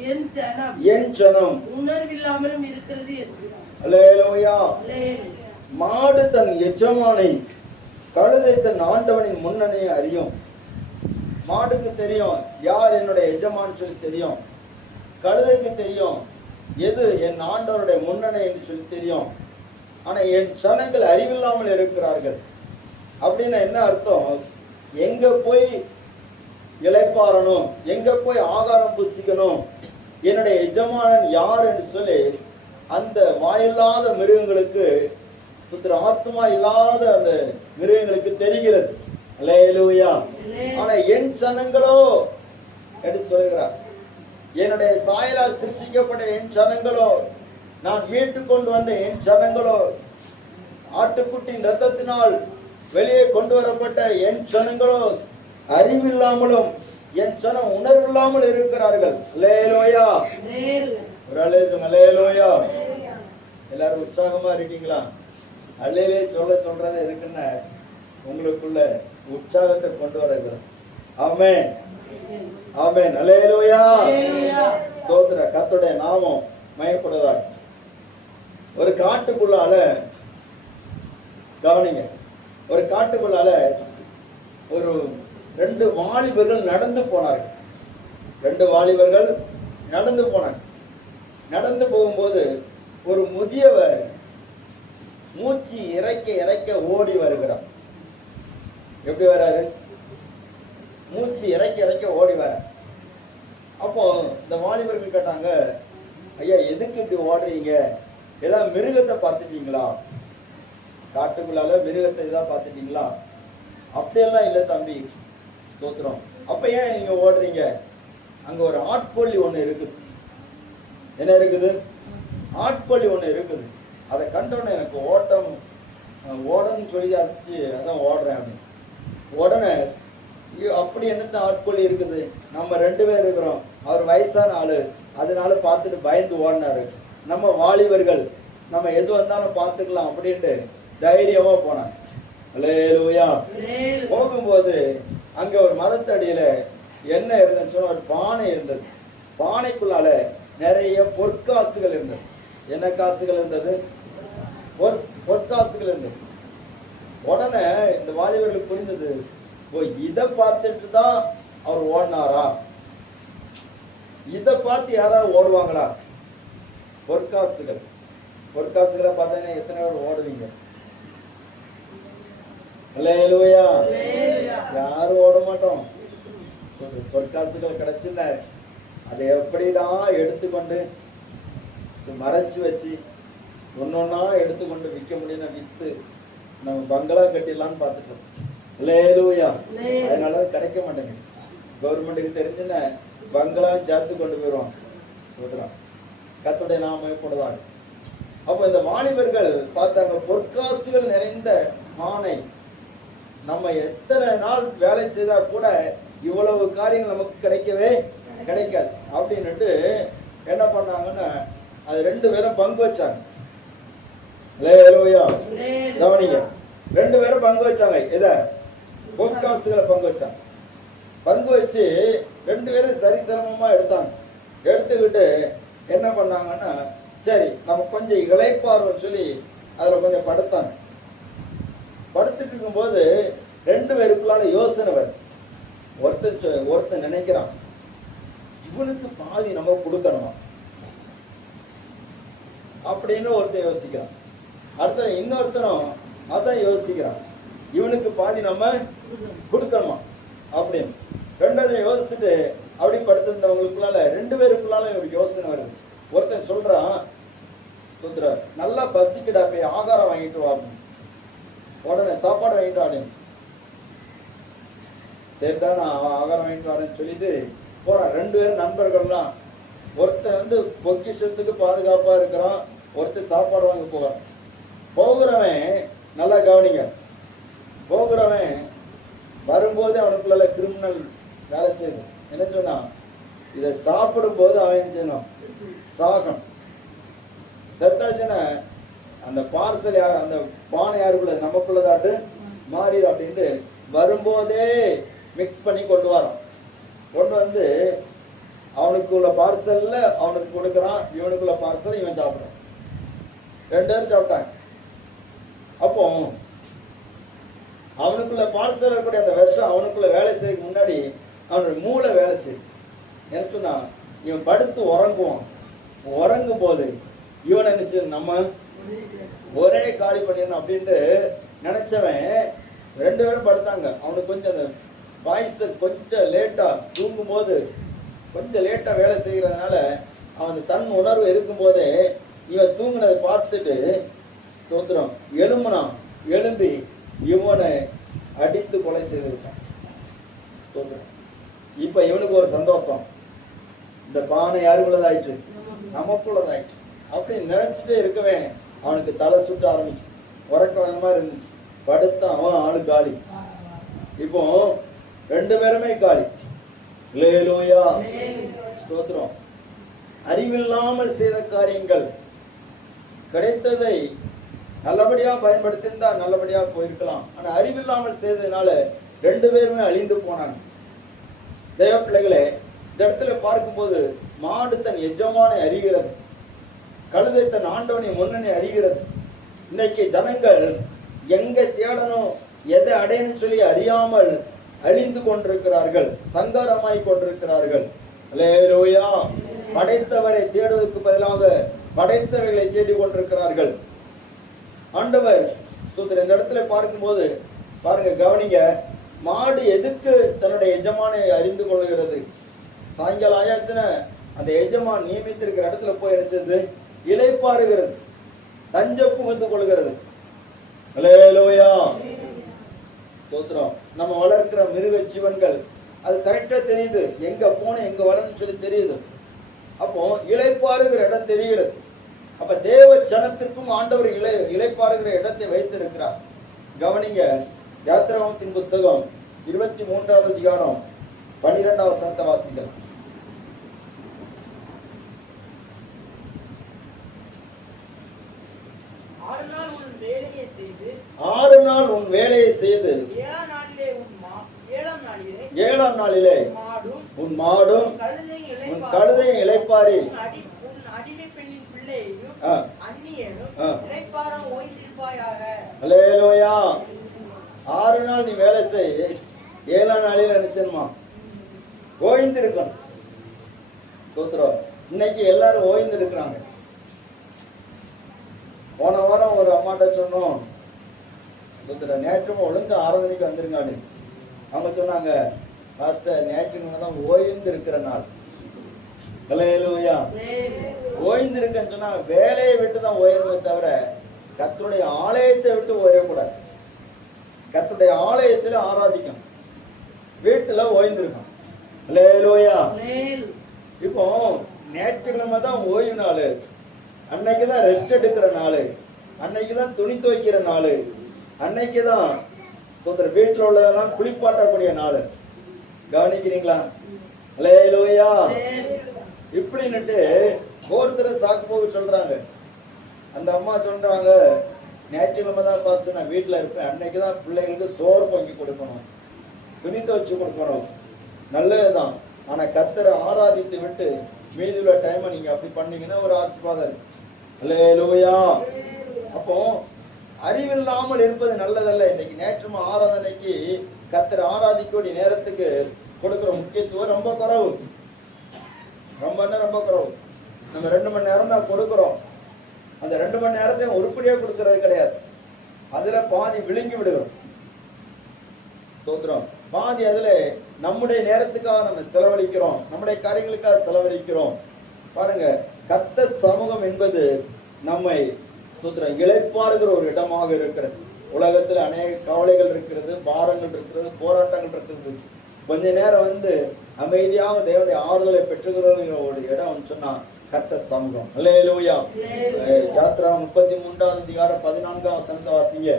என் ஜனம் உணர்வில்லாமலும் இருக்கிறது என்கிறார். அல்லேலூயா. மாடு தன் எஜமானை, கழுதை தன் ஆண்டவனின் முன்னணியை அறியும். மாடுக்கு தெரியும் யார் என்னுடைய எஜமான் சொல்லி தெரியும். கழுதைக்கு தெரியும் எது என் ஆண்டவருடைய முன்னணி என்று சொல்லி தெரியும். ஆனா என் ஜனங்கள் அறிவில்லாமல் இருக்கிறார்கள். அப்படின்னா என்ன அர்த்தம்? எங்க போய் இளைப்பாறணும், எங்க போய் ஆகாரம் புசிக்கணும், என்னுடைய எஜமானன் யார் என்று சொல்லி அந்த வாயில்லாத மிருகங்களுக்கு, ஆத்மா இல்லாத அந்த மிருகங்களுக்கு தெரிகிறது. அல்லேலூயா. ஆனா என் ஜனங்களோ என்று சொல்கிறார், என்னுடைய சாயலால் சிருஷ்டிக்கப்பட்ட என் ஜனங்களோ, நான் மீட்டு கொண்டு வந்த என் ஜனங்களோ, ஆட்டுக்குட்டின் ரத்தத்தினால் வெளியே கொண்டு வரப்பட்ட என் ஜனங்களோ அறிவில்லாமலும் என் ஜனம் உணர்வில்லாமல் இருக்கிறார்கள். அல்லேலூயா. அல்லேலூயா. எல்லாரும் உற்சாகமா இருக்கீங்களா? அல்லேலே சொல்றது எதுக்குன்னா உங்களுக்குள்ள உற்சாகத்தை கொண்டு வர. ஆமென், ஆமென். அல்லேலூயா. சோதர கர்த்தருடைய நாமம் மகிமைப்படுவதாக. ஒரு காட்டுக்குள்ளால கவனிங்க, ஒரு காட்டுக்குள்ளால ஒரு 2 வாலிபர்கள் நடந்து போனார்கள். 2 வாலிபர்கள் நடந்து போனாங்க. நடந்து போகும்போது ஒரு முதியவர் மூச்சு இறைக்க இறைக்க ஓடி வருகிறார். எப்படி வராரு? மூச்சு இறக்கி இறக்கி ஓடி வரேன். அப்போ இந்த வாலிபர்கள் கேட்டாங்க, ஐயா எதுக்கு இப்படி ஓடுறீங்க? ஏதாவது மிருகத்தை பார்த்துட்டீங்களா? காட்டுக்குள்ளால மிருகத்தை ஏதாவது பார்த்துட்டீங்களா? அப்படியெல்லாம் இல்லை தம்பி. ஸ்தோத்திரம். அப்ப ஏன் நீங்க ஓடுறீங்க? அங்க ஒரு ஆட்கொல்லி ஒண்ணு இருக்குது. என்ன இருக்குது? ஆட்கொல்லி ஒண்ணு இருக்குது. அதை கண்டோடனே எனக்கு ஓடன்னு சொல்லியாச்சு, அதான் ஓடுறேன் அப்படின்னு. உடனே அப்படி என்னத்த ஆட்கொள்ளி இருக்குது? நம்ம 2 பேர் இருக்கிறோம். அவர் வயசான ஆளு, அதனால பார்த்துட்டு பயந்து ஓடினாரு. நம்ம வாலிபர்கள் நம்ம எது வந்தாலும் பார்த்துக்கலாம் அப்படின்ட்டு தைரியமா போனாங்க. அல்லேலூயா. போகும்போது அங்க ஒரு மரத்தடியில என்ன இருந்துன்னு சொன்னா ஒரு பானை இருந்தது. பானைக்குள்ளால நிறைய பொற்காசுகள் இருந்தது. என்ன காசுகள் இருந்தது? பொற்காசுகள் இருந்தது. உடனே இந்த வாலிபர்களுக்கு புரிந்தது, ஓ இதை பார்த்துட்டு தான் அவர் ஓடினாரா? இதை பார்த்து யாராவது ஓடுவாங்களா? பொற்காசுகளை பார்த்தா எத்தனை பேர் ஓடுவீங்க? அல்லேலூயா. யாரும் ஓட மாட்டோம். பொற்காசுகள் கிடைச்சிருந்த அதை எப்படிதான் எடுத்துக்கொண்டு மறைச்சு வச்சு ஒன்னொன்னா எடுத்துக்கொண்டு விற்க முடியும்னா வித்து நம்ம பங்களா கட்டிடலான்னு பார்த்துட்டோம். அல்லேலூயா. அதனால கிடைக்க மாட்டேங்குது. கவர்மெண்ட்டுக்கு தெரிஞ்சுன்னா பங்களாவும் சேர்த்து கொண்டு போயிடுவாங்க. கர்த்தருடைய நாமம் எப்பொழுதுதான். அப்போ இந்த வாலிபர்கள் பார்த்தாங்க, பொற்காசுகள் நிறைந்த பானை. நம்ம எத்தனை நாள் வேலை செய்தா கூட இவ்வளவு காரியங்கள் நமக்கு கிடைக்கவே கிடைக்காது அப்படின்னுட்டு என்ன பண்ணாங்கன்னா அது 2 பேரும் பங்கு வச்சாங்க. கவனிங்க, 2 பேரும் பங்கு வச்சாங்க. எதை? பொற்காசுகளை பங்கு வச்சாங்க. பங்கு வச்சு 2 பேரும் சரிசமமா எடுத்தாங்க. எடுத்துக்கிட்டு என்ன பண்ணாங்கன்னா, சரி நம்ம கொஞ்சம் இளைப்பார்வன்னு சொல்லி அதுல கொஞ்சம் படுத்தாங்க. படுத்துட்டு இருக்கும்போது 2 பேருக்குள்ளால யோசனை வருது. ஒருத்தன் நினைக்கிறான், இவனுக்கு பாதி நம்ம கொடுக்கணுமா அப்படின்னு ஒருத்தன் யோசிக்கிறான். அடுத்த இன்னொருத்தனும் அதான் யோசிக்கிறான், இவனுக்கு பாதி நம்ம கொடுக்கணுமா அப்படின்னு. 2 யோசிச்சுட்டு அப்படி படுத்திருந்தவங்களுக்குள்ளால 2 பேருக்குள்ளால ஒரு யோசனை வருது. ஒருத்தன் சொல்றான், சுத்ரா நல்லா பசிக்குடா, போய் ஆகாரம் வாங்கிட்டு வா அப்படின்னு. உடனே சாப்பாடு வாங்கிட்டு வாடேன். சரிடா நான் ஆகாரம் வாங்கிட்டு வரேன்னு சொல்லிட்டு போறான். 2 பேரும் நண்பர்கள்லாம். ஒருத்தன் பொக்கிஷத்துக்கு பாதுகாப்பா இருக்கிறான், ஒருத்தர் சாப்பாடு வாங்க போகிறான். போகிறவன் நல்லா கவனிங்க, போகிறவன் வரும்போது அவனுக்குள்ள கிரிமினல் வேலை செய்யணும். என்ன சொன்னா, இதை சாப்பிடும் போது அவன் செய்யணும், சாகணும். செத்தாச்சுன்னா அந்த பார்சல் யார், அந்த பானை யாருக்குள்ள, நமக்குள்ளதாட்டு மாறிடும் அப்படின்ட்டு வரும்போதே மிக்ஸ் பண்ணி கொண்டு வரான். கொண்டு வந்து அவனுக்குள்ள பார்சல்ல அவனுக்கு கொடுக்குறான், இவனுக்குள்ள பார்சல் இவன் சாப்பிட்றான். 2 பேரும் சாப்பிட்டாங்க. அப்போ அவனுக்குள்ள பார்சல் இருக்கக்கூடிய அந்த விஷம் அவனுக்குள்ள வேலை செய்யறதுக்கு முன்னாடி அவனுடைய மூளை வேலை செய்யும். எனக்குன்னா இவன் படுத்து உறங்குவான். உறங்கும் போது இவன் நினைச்சு நம்ம ஒரே காலி பண்ணிடணும் அப்படின்ட்டு நினைச்சவன் 2 பேரும் படுத்தாங்க. அவனுக்கு கொஞ்சம் அந்த வாய்ஸ் கொஞ்சம் லேட்டா தூங்கும் போது கொஞ்சம் லேட்டா வேலை செய்கிறதுனால அவன் தன் உணர்வு இருக்கும் போதே இவன் தூங்கினதை பார்த்துட்டு ஸ்தோத்திரம் எழும்புனான். எழும்பி இவனை அடித்து கொலை செய்திருக்கான். ஸ்தோத்திரம். இப்ப இவனுக்கு ஒரு சந்தோஷம், இந்த பானை யாருக்குள்ளதாயிற்று, நமக்குள்ளதாயிற்று அப்படின்னு நினைச்சிட்டே இருக்கவே அவனுக்கு தலை சுட்ட ஆரம்பிச்சு, உறக்க வந்த மாதிரி இருந்துச்சு. படுத்தான், அவன் ஆளு காலி. இப்போ 2 பேருமே காலி. அல்லேலூயா. ஸ்தோத்திரம். அறிவில்லாமல் செய்த காரியங்கள், கிடைத்ததை நல்லபடியா பயன்படுத்தியிருந்தா நல்லபடியா போயிருக்கலாம். ஆனா அறிவில்லாமல் செய்ததுனால 2 பேருமே அழிந்து போனாங்க. தேவ பிள்ளைகளே, இந்த இடத்துல பார்க்கும்போது மாடு தன் எஜமானை அறிகிறது, கழுதை தன் ஆண்டவனை முன்னணி அறிகிறது. இன்னைக்கு ஜனங்கள் எங்க தேடணும், எதை அடையணும் சொல்லி அறியாமல் அழிந்து கொண்டிருக்கிறார்கள், சங்காரமாய் கொண்டிருக்கிறார்கள். அல்லேலூயா. படைத்தவரை தேடுவதற்கு பதிலாக படைத்தவைகளை தேடிக் கொண்டிருக்கிறார்கள். ஆண்டவர் ஸ்தோத்திரம். இந்த இடத்துல பார்க்கும்போது பாருங்க, கவனிங்க, மாடு எதுக்கு தன்னுடைய எஜமானை அறிந்து கொள்கிறது? சாயங்காலம் ஆயாச்சுன்னா அந்த எஜமான் நியமித்திருக்கிற இடத்துல போய் நினைச்சது இளைப்பாறுகிறது, தஞ்சம் புகுந்து கொள்கிறது. அல்லேலூயா, ஸ்தோத்திரம். நம்ம வளர்க்கிற மிருக ஜீவன்கள் அது கரெக்டா தெரியுது, எங்க போன எங்க வரணும்னு சொல்லி தெரியுது. அப்போ இளைப்பாறுகிற இடம் தெரிகிறது. அப்ப தேவ ஜனத்திற்கும் ஆண்டவர் இளைப்பாறுகிற இடத்தை வைத்திருக்கிறார். கவனிங்க, யாத்திராகமத்தின் புஸ்தகம் 23வது அதிகாரம் 12வது வசனத்தை வாசிங்கள். 6 நாள் உன் வேலையை செய்து 6 நாள் உன் வேலையை செய்து 7ஆம் நாளிலே ஏழாம் நாளிலே உன் மாடும் உன் கழுதையும் இளைப்பாரி உன் அடிமை பெண்ணின் பிள்ளையையும் அந்நியனும் இளைப்பாறும் ஓய்ந்திருப்பாயாக. அல்லேலூயா. 6 நாள் நீ வேலை செய், 7ஆம் நாளில் நினைச்சணுமா ஓய்ந்திருக்கணும். ஸ்தோத்திரம். இன்னைக்கு எல்லாரும் ஓய்ந்திருக்கிறாங்க. போன வாரம் ஒரு அம்மாட்ட சொன்னோம், நேற்றும் ஒழுங்கு ஆராதனைக்கு வந்துருங்க. அவங்க சொன்னாங்க, பாஸ்டர் நேற்று தான் ஓய்ந்து இருக்கிற நாள். அல்லேலூயா. ஓய்ந்து இருக்கன்னு சொன்னா வேலையை விட்டு தான் ஓய்வுமே தவிர கர்த்தருடைய ஆலயத்தை விட்டு ஓயக்கூடாது. கர்த்தருடைய ஆலயத்தில் ஆராதிக்கும், வீட்டுல ஓய்ந்திருக்கும். அல்லேலூயா. இப்போ ஞாயிற்றுக்கிழமை தான் ஓய்வு நாள், அன்னைக்குதான் ரெஸ்ட் எடுக்கிற நாள், அன்னைக்குதான் துணி துவைக்கிற நாள், அன்னைக்குதான் வீட்டில் உள்ளதெல்லாம் குளிப்பாட்டக்கூடிய நாள். கவனிக்கிறீங்களா? அல்லேலூயா. இப்படின்னுட்டு ஒருத்தர் சாக்கு போக சொல்றாங்க. அந்த அம்மா சொல்றாங்க, ஞாயிற்றுக்கிழமை தான் பாஸ்டர் நான் வீட்டில் இருப்பேன், அன்னைக்குதான் பிள்ளைங்களுக்கு சோறு பொங்கி கொடுக்கணும், துணி துவைச்சு கொடுக்கணும். நல்லதுதான். ஆனா கர்த்தரை ஆராதித்து விட்டு மீதி உள்ள டைமை நீங்க அப்படி பண்ணீங்கன்னா ஒரு ஆசீர்வாதம் இருக்கு. அல்லேலூயா. அப்போ அறிவில்லாமல் இருப்பது நல்லதல்ல. இன்னைக்கு நேற்று ஆராதனைக்கு கர்த்தரை ஆராதிக்கக்கூடிய நேரத்துக்கு கொடுக்கிற முக்கியத்துவம் ரொம்ப குறைவு, ரொம்ப குறைவு. நம்ம 2 மணி நேரம் தான் கொடுக்கிறோம். அந்த 2 மணி நேரத்தையும் உருப்படியா கொடுக்கறது கிடையாது. அதுல பாதி விழுங்கி விடுகிறோம். ஸ்தோத்திரம். பாதி அதுல நம்முடைய நேரத்துக்காக நம்ம செலவழிக்கிறோம், நம்முடைய காரியங்களுக்காக செலவழிக்கிறோம். பாருங்க, கர்த்தர் சமூகம் என்பது நம்மை ஸ்தோத்திரம் இளைப்பாறுகிற ஒரு இடமாக இருக்கிறது. உலகத்துல அநேக கவலைகள் இருக்கிறது, பாரங்கள் இருக்கிறது, போராட்டங்கள் இருக்கிறது. கொஞ்ச நேரம் அமைதியாக தேவனுடைய ஆறுதலை பெற்றுகிற ஒரு இடம் சொன்னா கர்த்தர் சமூகம். அல்லேலூயா. யாத்திரா 33வது அதிகாரம் 14வது வசனத்தை வாசிங்க.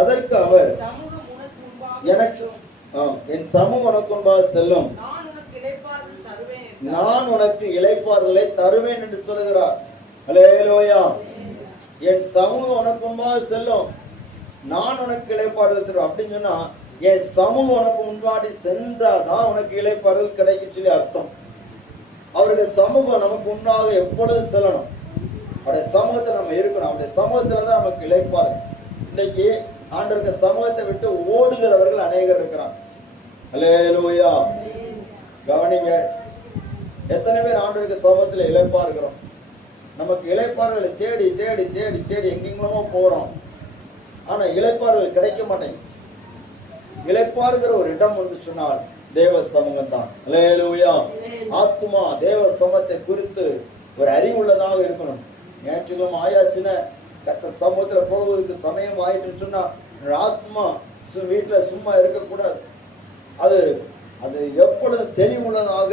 அதற்கு அவர் எனக்கு என் சமூகம் உனக்கு முன்பாக செல்லும், நான் உனக்கு இளைப்பாறுதலை தருவேன் என்று சொல்லுகிறார். அல்லேலூயா. என் சமூகம் உனக்கு முன்பாக செல்லும், நான் உனக்கு இளைப்பாறுதல் தருவேன் அப்படின்னு சொன்னா என் சமூகம் உனக்கு முன்பாடி சென்றாதான் உனக்கு இளைப்பாறுதல் கிடைக்கும் சொல்லி அர்த்தம். அவருடைய சமூகம் நமக்கு முன்னாக எப்பொழுதும் செல்லணும். அவருடைய சமூகத்தில் நம்ம இருக்கணும். அவருடைய சமூகத்துல தான் நமக்கு இளைப்பாறுதல். இன்னைக்கு ஆண்டவருடைய சமூகத்தை விட்டு ஓடுகிறவர்கள் அநேகர் இருக்கிறாங்க. அல்லேலூயா. கவனிங்க, எத்தனை பேர் ஆண்டவருடைய சமூகத்தில் இளைப்பா இருக்கிறோம்? நமக்கு இளைப்பாறுதலை தேடி தேடி தேடி தேடி எங்கெங்கோ போறோம், ஆனா இளைப்பாறுதல் கிடைக்க மாட்டேங்குது. இளைப்பாறுகிற ஒரு இடம் சொன்னால் தேவ சமூகம் தான். அல்லேலூயா. ஆத்துமா தேவ சமூகத்தை குறித்து ஒரு அறிவுள்ளதாக இருக்கணும். ஞாயிற்றுக்கிழமை ஆயாச்சுன்னா கர்த்தர் சமூகத்துல போவதற்கு சமயம் ஆயிட்டுன்னு சொன்னா ஆத்மா வீட்டுல சும்மா இருக்கக்கூடாது. அது அது எப்பொழுது தெளிவுள்ளதாக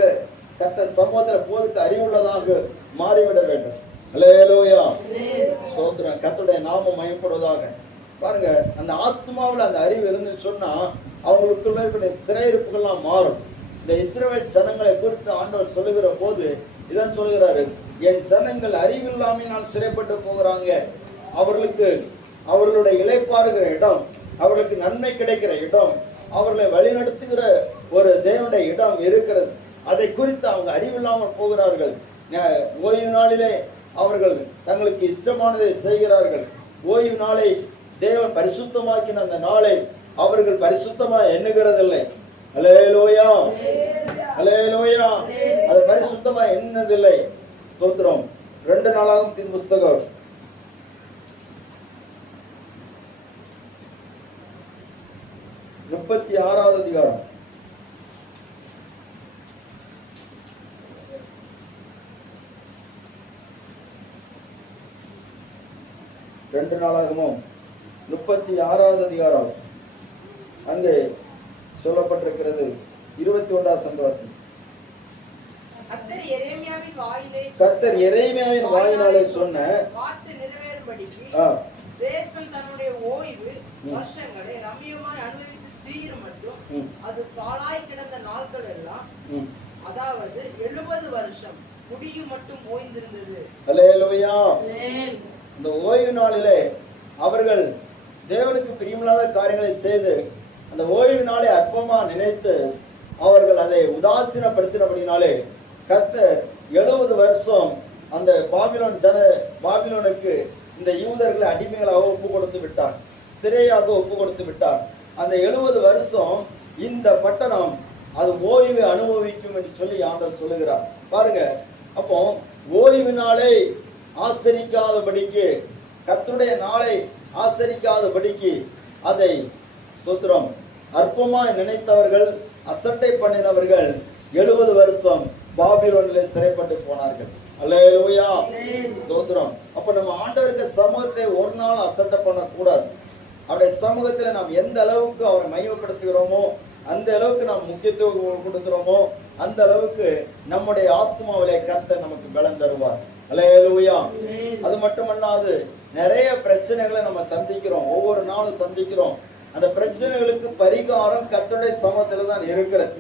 கர்த்தர் சமூகத்துல போவதற்கு அறிவுள்ளதாக மாறிவிட வேண்டும். அல்லேலூயா. சோத்திரம். கர்த்தருடைய நாமம் மயப்படுவதாக. பாருங்க, அந்த ஆத்மாவில் அந்த அறிவு இருந்துன்னு சொன்னா அவங்களுக்குள்ள இருக்கிற சிறையிருப்புகள்லாம் மாறும். இந்த இஸ்ரவேல் ஜனங்களை குறித்து ஆண்டவர் சொல்லுகிற போது இதான் சொல்லுகிறாரு, என் ஜனங்கள் அறிவில்லாமையினால் சிறைப்பட்டு போகிறாங்க, அவர்களுக்கு அவர்களுடைய இளைப்பாறுகிற இடம், அவர்களுக்கு நன்மை கிடைக்கிற இடம், அவர்களை வழிநடத்துகிற ஒரு தேவனுடைய இடம் இருக்கிறது. அதை குறித்து அவங்க அறிவில்லாமல் போகிறார்கள். ஓய்வு நாளிலே அவர்கள் தங்களுக்கு இஷ்டமானதை செய்கிறார்கள். ஓய்வு நாளை தேவன் பரிசுத்தமாக்கின அந்த நாளை அவர்கள் பரிசுத்தமா எண்ணுகிறதில்லை. அல்லேலூயா. அல்லேலூயா. அது பரிசுத்தமா எண்ணதில்லை. ஸ்தோத்திரம். 2 நாளாகமத்தின் புஸ்தகம் 36வது அதிகாரம். ரெண்டு நாளாகமும் 36வது அதிகாரம் அங்கே சொல்லப்பட்டிருக்கிறது. 21 வாசி. கர்த்தர் எரேமியாவின் வாயினாலே சொன்ன வார்த்தை நிறைவேறும்படிக்கு தேசம் தன்னுடைய ஓய்வு வருஷங்களை ரம்மியமாய் அனுபவித்து தீரும் மட்டும் அது பாழாய் கிடந்த நாட்கள் எல்லாம், அதாவது 70 வருஷம் முடியும் மட்டும் ஓய்ந்திருந்தது. அல்லேலூயா. இந்த ஓய்வு நாளிலே அவர்கள் தேவனுக்கு பிரியமில்லாத காரியங்களை செய்து அந்த ஓய்வு நாளை அற்பமா நினைத்து அவர்கள் அதை உதாசீனப்படுத்தினபடினாலே கர்த்தர் 70 வருஷம் அந்த பாபிலோனுக்கு இந்த யூதர்களை அடிமைகளாக ஒப்பு கொடுத்து விட்டார், சிறையாக ஒப்பு கொடுத்து விட்டார். அந்த 70 வருஷம் இந்த பட்டணம் அது ஓய்வை அனுபவிக்கும் என்று சொல்லி ஆண்டவர் சொல்லுகிறார். பாருங்க, அப்போ ஓய்வு நாளை ஆசரிக்காதபடிக்கு, கர்த்தருடைய நாளை ஆசரிக்காதபடிக்கு அதை ஸ்தோத்திரம் அற்பமாய் நினைத்தவர்கள், அசட்டை பண்ணினவர்கள் 70 வருஷம் பாபிலோனிலே சிறைப்பட்டு போனார்கள். அல்லேலூயா, ஸ்தோத்திரம். அப்ப நம்ம ஆண்டவருக்கு சமூகத்தை ஒரு நாள் அசட்டை பண்ணக்கூடாது. அவருடைய சமூகத்தில் நாம் எந்த அளவுக்கு அவரை மகிமைப்படுத்துகிறோமோ, அந்த அளவுக்கு நாம் முக்கியத்துவம் கொடுக்கிறோமோ, அந்த அளவுக்கு நம்முடைய ஆத்மாவிலே கர்த்தர் நமக்கு பலன் தருவார். அல்லேலூயா. அது மட்டுமல்லாது நிறைய பிரச்சனைகளை நம்ம சந்திக்கிறோம், ஒவ்வொரு நாளும் சந்திக்கிறோம். அந்த பிரச்சனைகளுக்கு பரிகாரம் கர்த்தருடைய சமூகத்துல தான் இருக்கிறது.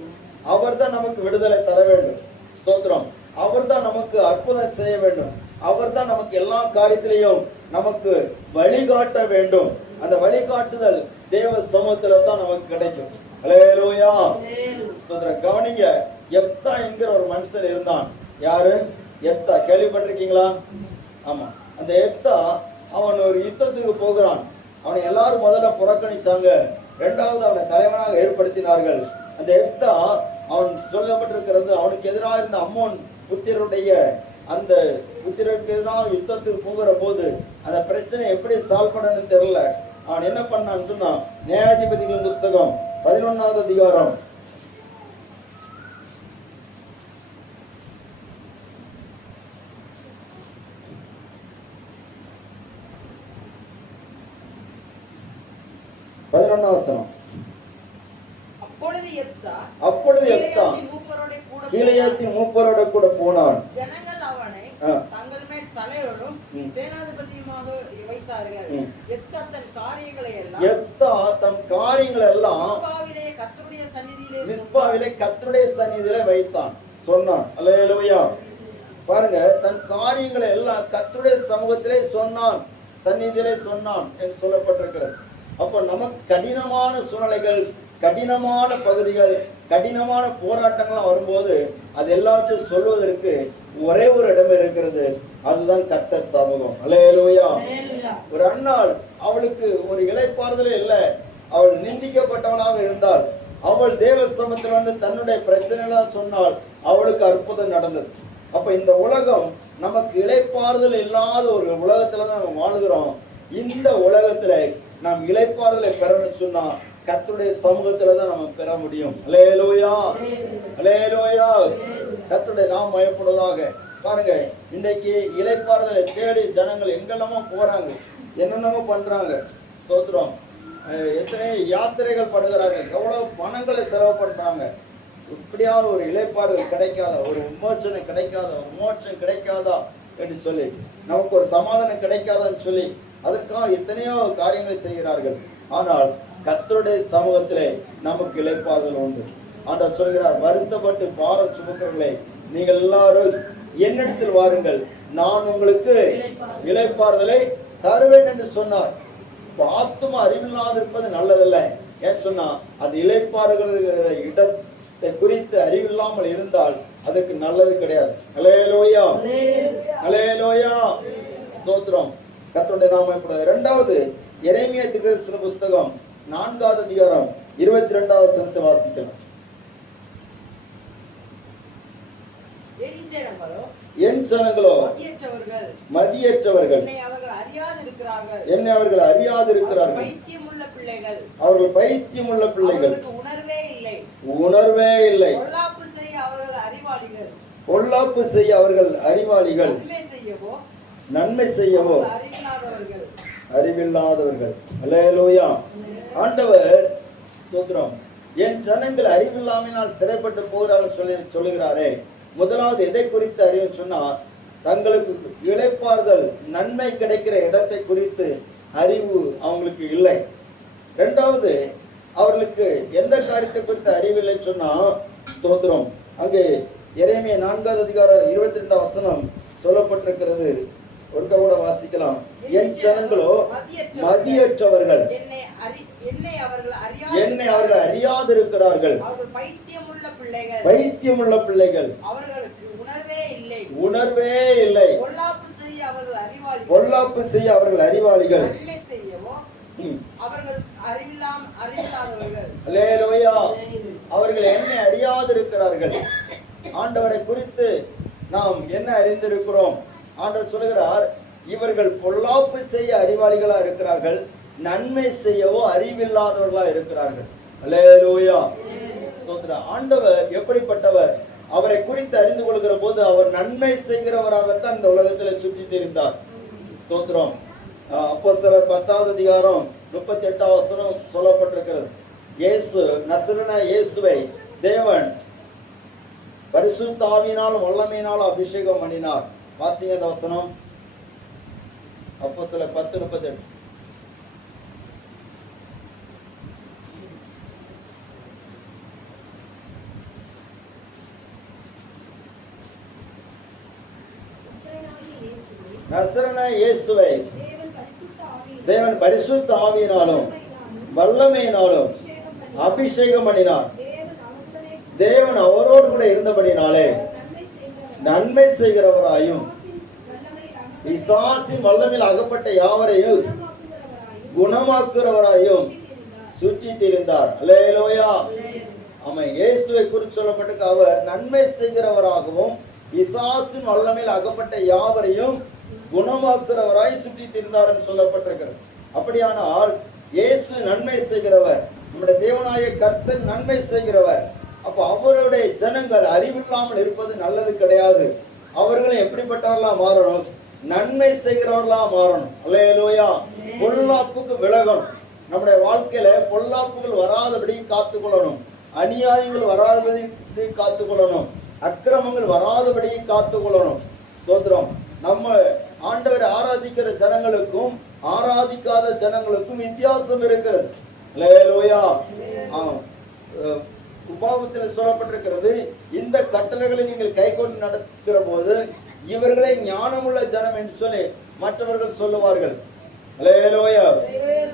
அவர் தான் நமக்கு விடுதலை தர வேண்டும். ஸ்தோத்திரம். அவர் தான் நமக்கு அற்புதம் செய்ய வேண்டும். அவர் தான் நமக்கு எல்லா காரியத்திலையும் நமக்கு வழிகாட்ட வேண்டும். அந்த வழிகாட்டுதல் தேவ சமூகத்துல தான் நமக்கு கிடைக்கும். அல்லேலூயா. ஸ்தோத்திரம். கவனிங்க, எப்தா என்கிற ஒரு மனுஷன் இருந்தான். யாரு? எப்தா. கேள்விப்பட்டிருக்கீங்களா? ஆமா. அந்த எப்தா அவன் ஒரு யுத்தத்துக்கு போகிறான். அவனை எல்லாரும் முதல்ல புறக்கணிச்சாங்க, இரண்டாவது அவனை தலைவனாக ஏற்படுத்தினார்கள். அந்த எப்தா அவன் சொல்லப்பட்டிருக்கிறது, அவனுக்கு எதிராக இருந்த அம்மோன் புத்திரருடைய அந்த புத்திரருக்கு எதிராக யுத்தத்துக்கு போகிற போது அந்த பிரச்சனை எப்படி சால்வ் பண்ணணும்னு தெரியல. அவன் என்ன பண்ணான்னு சொன்னா, நியாயாதிபதிகளின் புஸ்தகம் 11வது அதிகாரம் 11 வசனம். அப்பொழுது எப்தா கீலேயாத்தின் மூப்பரோட கூட போனான். ஜனங்கள் அவனை தங்கள் மேல் தலைவரும் சேனாதிபதியுமாக வைத்தார்கள். எப்தா தன் காரியங்களை எல்லாம் மிஸ்பாவிலே கர்த்தருடைய சந்நிதியிலே வைத்தான், சொன்னான். அல்லேலூயா. பாருங்க, தன் காரியங்களை எல்லாம் கர்த்தருடைய சமூகத்திலே சொன்னான், சந்நிதியிலே சொன்னான் என்று சொல்லப்பட்டிருக்கிறது. அப்போ நமக்கு கடினமான சூழ்நிலைகள், கடினமான பகுதிகள், கடினமான போராட்டங்கள் வரும்போது அது எல்லாவற்றையும் சொல்வதற்கு ஒரே ஒரு இடம் இருக்கிறது, அதுதான் கர்த்தர் சமூகம். அல்லேலூயா. ஒரு அன்னாள், அவளுக்கு ஒரு இளைப்பாறுதலே இல்லை, அவள் நிந்திக்கப்பட்டவளாக இருந்தாள். அவள் தேவ சமூகத்தில் வந்து தன்னுடைய பிரச்சனைலாம் சொன்னால் அவளுக்கு அற்புதம் நடந்தது. அப்ப இந்த உலகம் நமக்கு இளைப்பாறுதல் இல்லாத ஒரு உலகத்துல தான் நம்ம வாழ்கிறோம். இந்த உலகத்துல நாம் இளைப்பாறுதலை பெறணும்னு சொன்னா கர்த்தருடைய சமூகத்துல தான் நம்ம பெற முடியும். அல்லேலூயா, அல்லேலூயா. கர்த்தருடைய நாம் மயப்படுவதாக. பாருங்க, இன்றைக்கு இளைப்பாறுதலை தேடி ஜனங்கள் எங்கெல்லாமோ போறாங்க, என்னென்னமோ பண்றாங்க. ஸ்தோத்திரம். எத்தனை யாத்திரைகள் படுகிறார்கள், எவ்வளவு பணங்களை செலவு பண்றாங்க. இப்படியாவது ஒரு இளைப்பாறுதல் கிடைக்காதா, ஒரு விமோச்சனம் கிடைக்காதா, ஒரு மோட்சம் கிடைக்காதா என்று சொல்லி, நமக்கு ஒரு சமாதானம் கிடைக்காதான்னு சொல்லி அதற்காக எத்தனையோ காரியங்களை செய்கிறார்கள். ஆனால் கர்த்தருடைய சமூகத்திலே நமக்கு இளைப்பாறுதல் உண்டு. ஆண்டவர் சொல்கிறார், வருத்தப்பட்டு பாரம் சுமக்கிறவர்களே நீங்கள் எல்லாரும் என்னிடத்தில் வாருங்கள், நான் உங்களுக்கு இளைப்பாறுதலை தருவேன் என்று சொன்னார். ஆத்மா அறிவில்லாது இருப்பது நல்லதல்ல. ஏன் சொன்னா, அது இளைப்பாறுகிற இடத்தை குறித்து அறிவில்லாமல் இருந்தால் அதுக்கு நல்லது கிடையாது. அல்லேலூயா, அல்லேலூயா. ஸ்தோத்திரம். கர்த்தருடைய நாமம் இப்படி. இரண்டாவது எரேமியா தீர்க்கதரிசன புஸ்தகம் 4வது அதிகாரம் 22வது வசனத்தை வாசிக்கலாம். என் ஜனங்களோ மதியற்றவர்கள் மதியற்றவர்கள், என்னை அவர்கள் அறியாதிருக்கிறார்கள். என்னை அவர்கள் அறியாதிருக்கிறார்கள். பைத்தியமுள்ள பிள்ளைகள், அவர்கள் பைத்தியமுள்ள பிள்ளைகள், அவர்களுக்கு உணர்வே இல்லை. உணர்வே இல்லை. பொல்லாப்பு செய்ய அவர்கள் அறிவாளிகள், பொல்லாப்பு செய்ய அவர்கள் அறிவாளிகள், நன்மை செய்யவோ அறிவில்லாதவர்கள். அறிவில்லாதவர்கள். அல்லேலூயா. ஆண்டவர் ஸ்தோத்திரம். என் ஜனங்கள் அறிவில்லாமையினால் சிறைப்பட்டு போகிறார்கள் சொல்லுகிறாரே. முதலாவது எதை குறித்து அறிவு சொன்னால், தங்களுக்கு இளைப்பாறுதல் நன்மை கிடைக்கிற இடத்தை குறித்து அறிவு அவங்களுக்கு இல்லை. இரண்டாவது, அவர்களுக்கு எந்த காரியத்தை குறித்து அறிவில்லை சொன்னா ஸ்தோத்திரம். அங்கே எரேமியா 4வது அதிகாரம் 22 வசனம் சொல்லப்பட்டிருக்கிறது. ஒருக்க கூட வாசிக்கலாம். என் ஜனங்களோ மதியற்றவர்கள், என்னை அவர்கள் அறியாதிருக்கிறார்கள். பைத்தியமுள்ள பிள்ளைகள், அவர்களுக்கு உணர்வே இல்லை. பொல்லாப்பு செய்ய அவர்கள் அறிவாளிகள், அல்லேலூயா. அவர்கள் என்னை அறியாதிருக்கிறார்கள். ஆண்டவரை குறித்து நாம் என்ன அறிந்திருக்கிறோம்? ஆண்டவர் சொல்லுகிறார், இவர்கள் பொல்லாப்பு செய்ய அறிவாளிகளா இருக்கிறார்கள், நன்மை செய்யவோ அறிவில்லாதவர்களா இருக்கிறார்கள். அல்லேலூயா. ஸ்தோத்திரம். ஆண்டவர் எப்படிப்பட்டவர்? அவரை குறித்து அறிந்து கொள்கிற போது அவர் நன்மை செய்கிறவராகத்தான் இந்த உலகத்தில் சுற்றி தெரிந்தார். ஸ்தோத்திரம். அப்போஸ்தலர் 10வது அதிகாரம் 38 வசனம் சொல்லப்பட்டிருக்கிறது. இயேசு நசரேயனான இயேசுவை தேவன் பரிசுத்த ஆவியினாலும் வல்லமையினாலும் அபிஷேகம் பண்ணினார். வாசிங்க அந்த வசனம். அப்போஸ்தலர் 10:38. நசரேயனான இயேசுவை தேவன் பரிசுத்த ஆவியினாலும் வல்லமையினாலும் அபிஷேகம் பண்ணினார். தேவன் அவரோடு கூட இருந்தபடினாலே நன்மை செய்கிறவராயும் பிசாசின் வல்லமையில் அகப்பட்ட யாவரையும் குணமாக்குறவராயும் சுற்றி திரிந்தார். அல்லேலூயா. ஆமென். இயேசுவை குறித்து சொல்லப்பட்டிருக்க அவர் நன்மை செய்கிறவராகவும் பிசாசின் வல்லமையில் அகப்பட்ட யாவரையும் குணமாக்குறவராய் சுற்றி திரிந்தார் என்று சொல்லப்பட்டிருக்கிறது. அப்படியானால் இயேசு நன்மை செய்கிறவர், நம்முடைய தேவனாய கர்த்தர் நன்மை செய்கிறவர். அப்போ அவருடைய ஜனங்கள் அறிவில்லாமல் இருப்பது நல்லது கிடையாது. அவர்களும் எப்படிப்பட்டவர்களா மாறணும்? நன்மை செய்கிறவர்களா மாறணும். அல்லேலூயா. பொல்லாப்புக்கு விலகணும். நம்முடைய வாழ்க்கையில பொல்லாப்புகள் வராதபடி காத்துக்கொள்ளணும், அநியாயங்கள் வராதபடி காத்துக்கொள்ளணும், அக்கிரமங்கள் வராதபடி காத்துக்கொள்ளணும். ஸ்தோத்திரம். நம்ம ஆண்டவரை ஆராதிக்கிற ஜனங்களுக்கும் ஆராதிக்காத ஜனங்களுக்கும் வித்தியாசம் இருக்கிறது. அல்லேலூயா. உபாகமத்தில் சொல்லப்பட்டிருக்கிறது, இந்த கட்டளைகளை நீங்கள் கைக்கொண்டு நடக்கிற போது இவர்களை ஞானமுள்ள ஜனம் என்று சொல்லி மற்றவர்கள் சொல்லுவார்கள். அல்லேலூயா.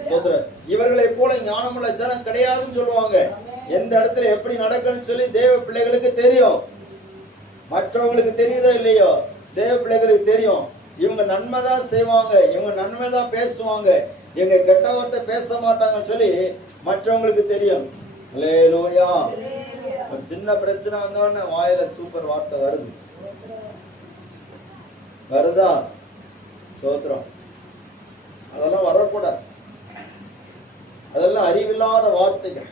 ஸ்தோத்திரம். இவர்களை போல ஞானமுள்ள ஜனம் கிடையாதுன்னு சொல்லுவாங்க. எந்த இடத்துல எப்படி நடக்கணும்னு சொல்லி தேவ பிள்ளைகளுக்கு தெரியும். மற்றவங்களுக்கு தெரியுதோ இல்லையோ, தேவ பிள்ளைகளுக்கு தெரியும். இவங்க நன்மை தான் செய்வாங்க, இவங்க நன்மை தான் பேசுவாங்க, இவங்க கெட்ட வார்த்தை பேச மாட்டாங்கன்னு சொல்லி மற்றவங்களுக்கு தெரியும். அல்லேலூயா. ஒரு சின்ன பிரச்சனை வந்தோடனே வாயில சூப்பர் வார்த்தை வருதா? ஸ்தோத்திரம். அதெல்லாம் வரக்கூடாது. அதெல்லாம் அறிவில்லாத வார்த்தைகள்.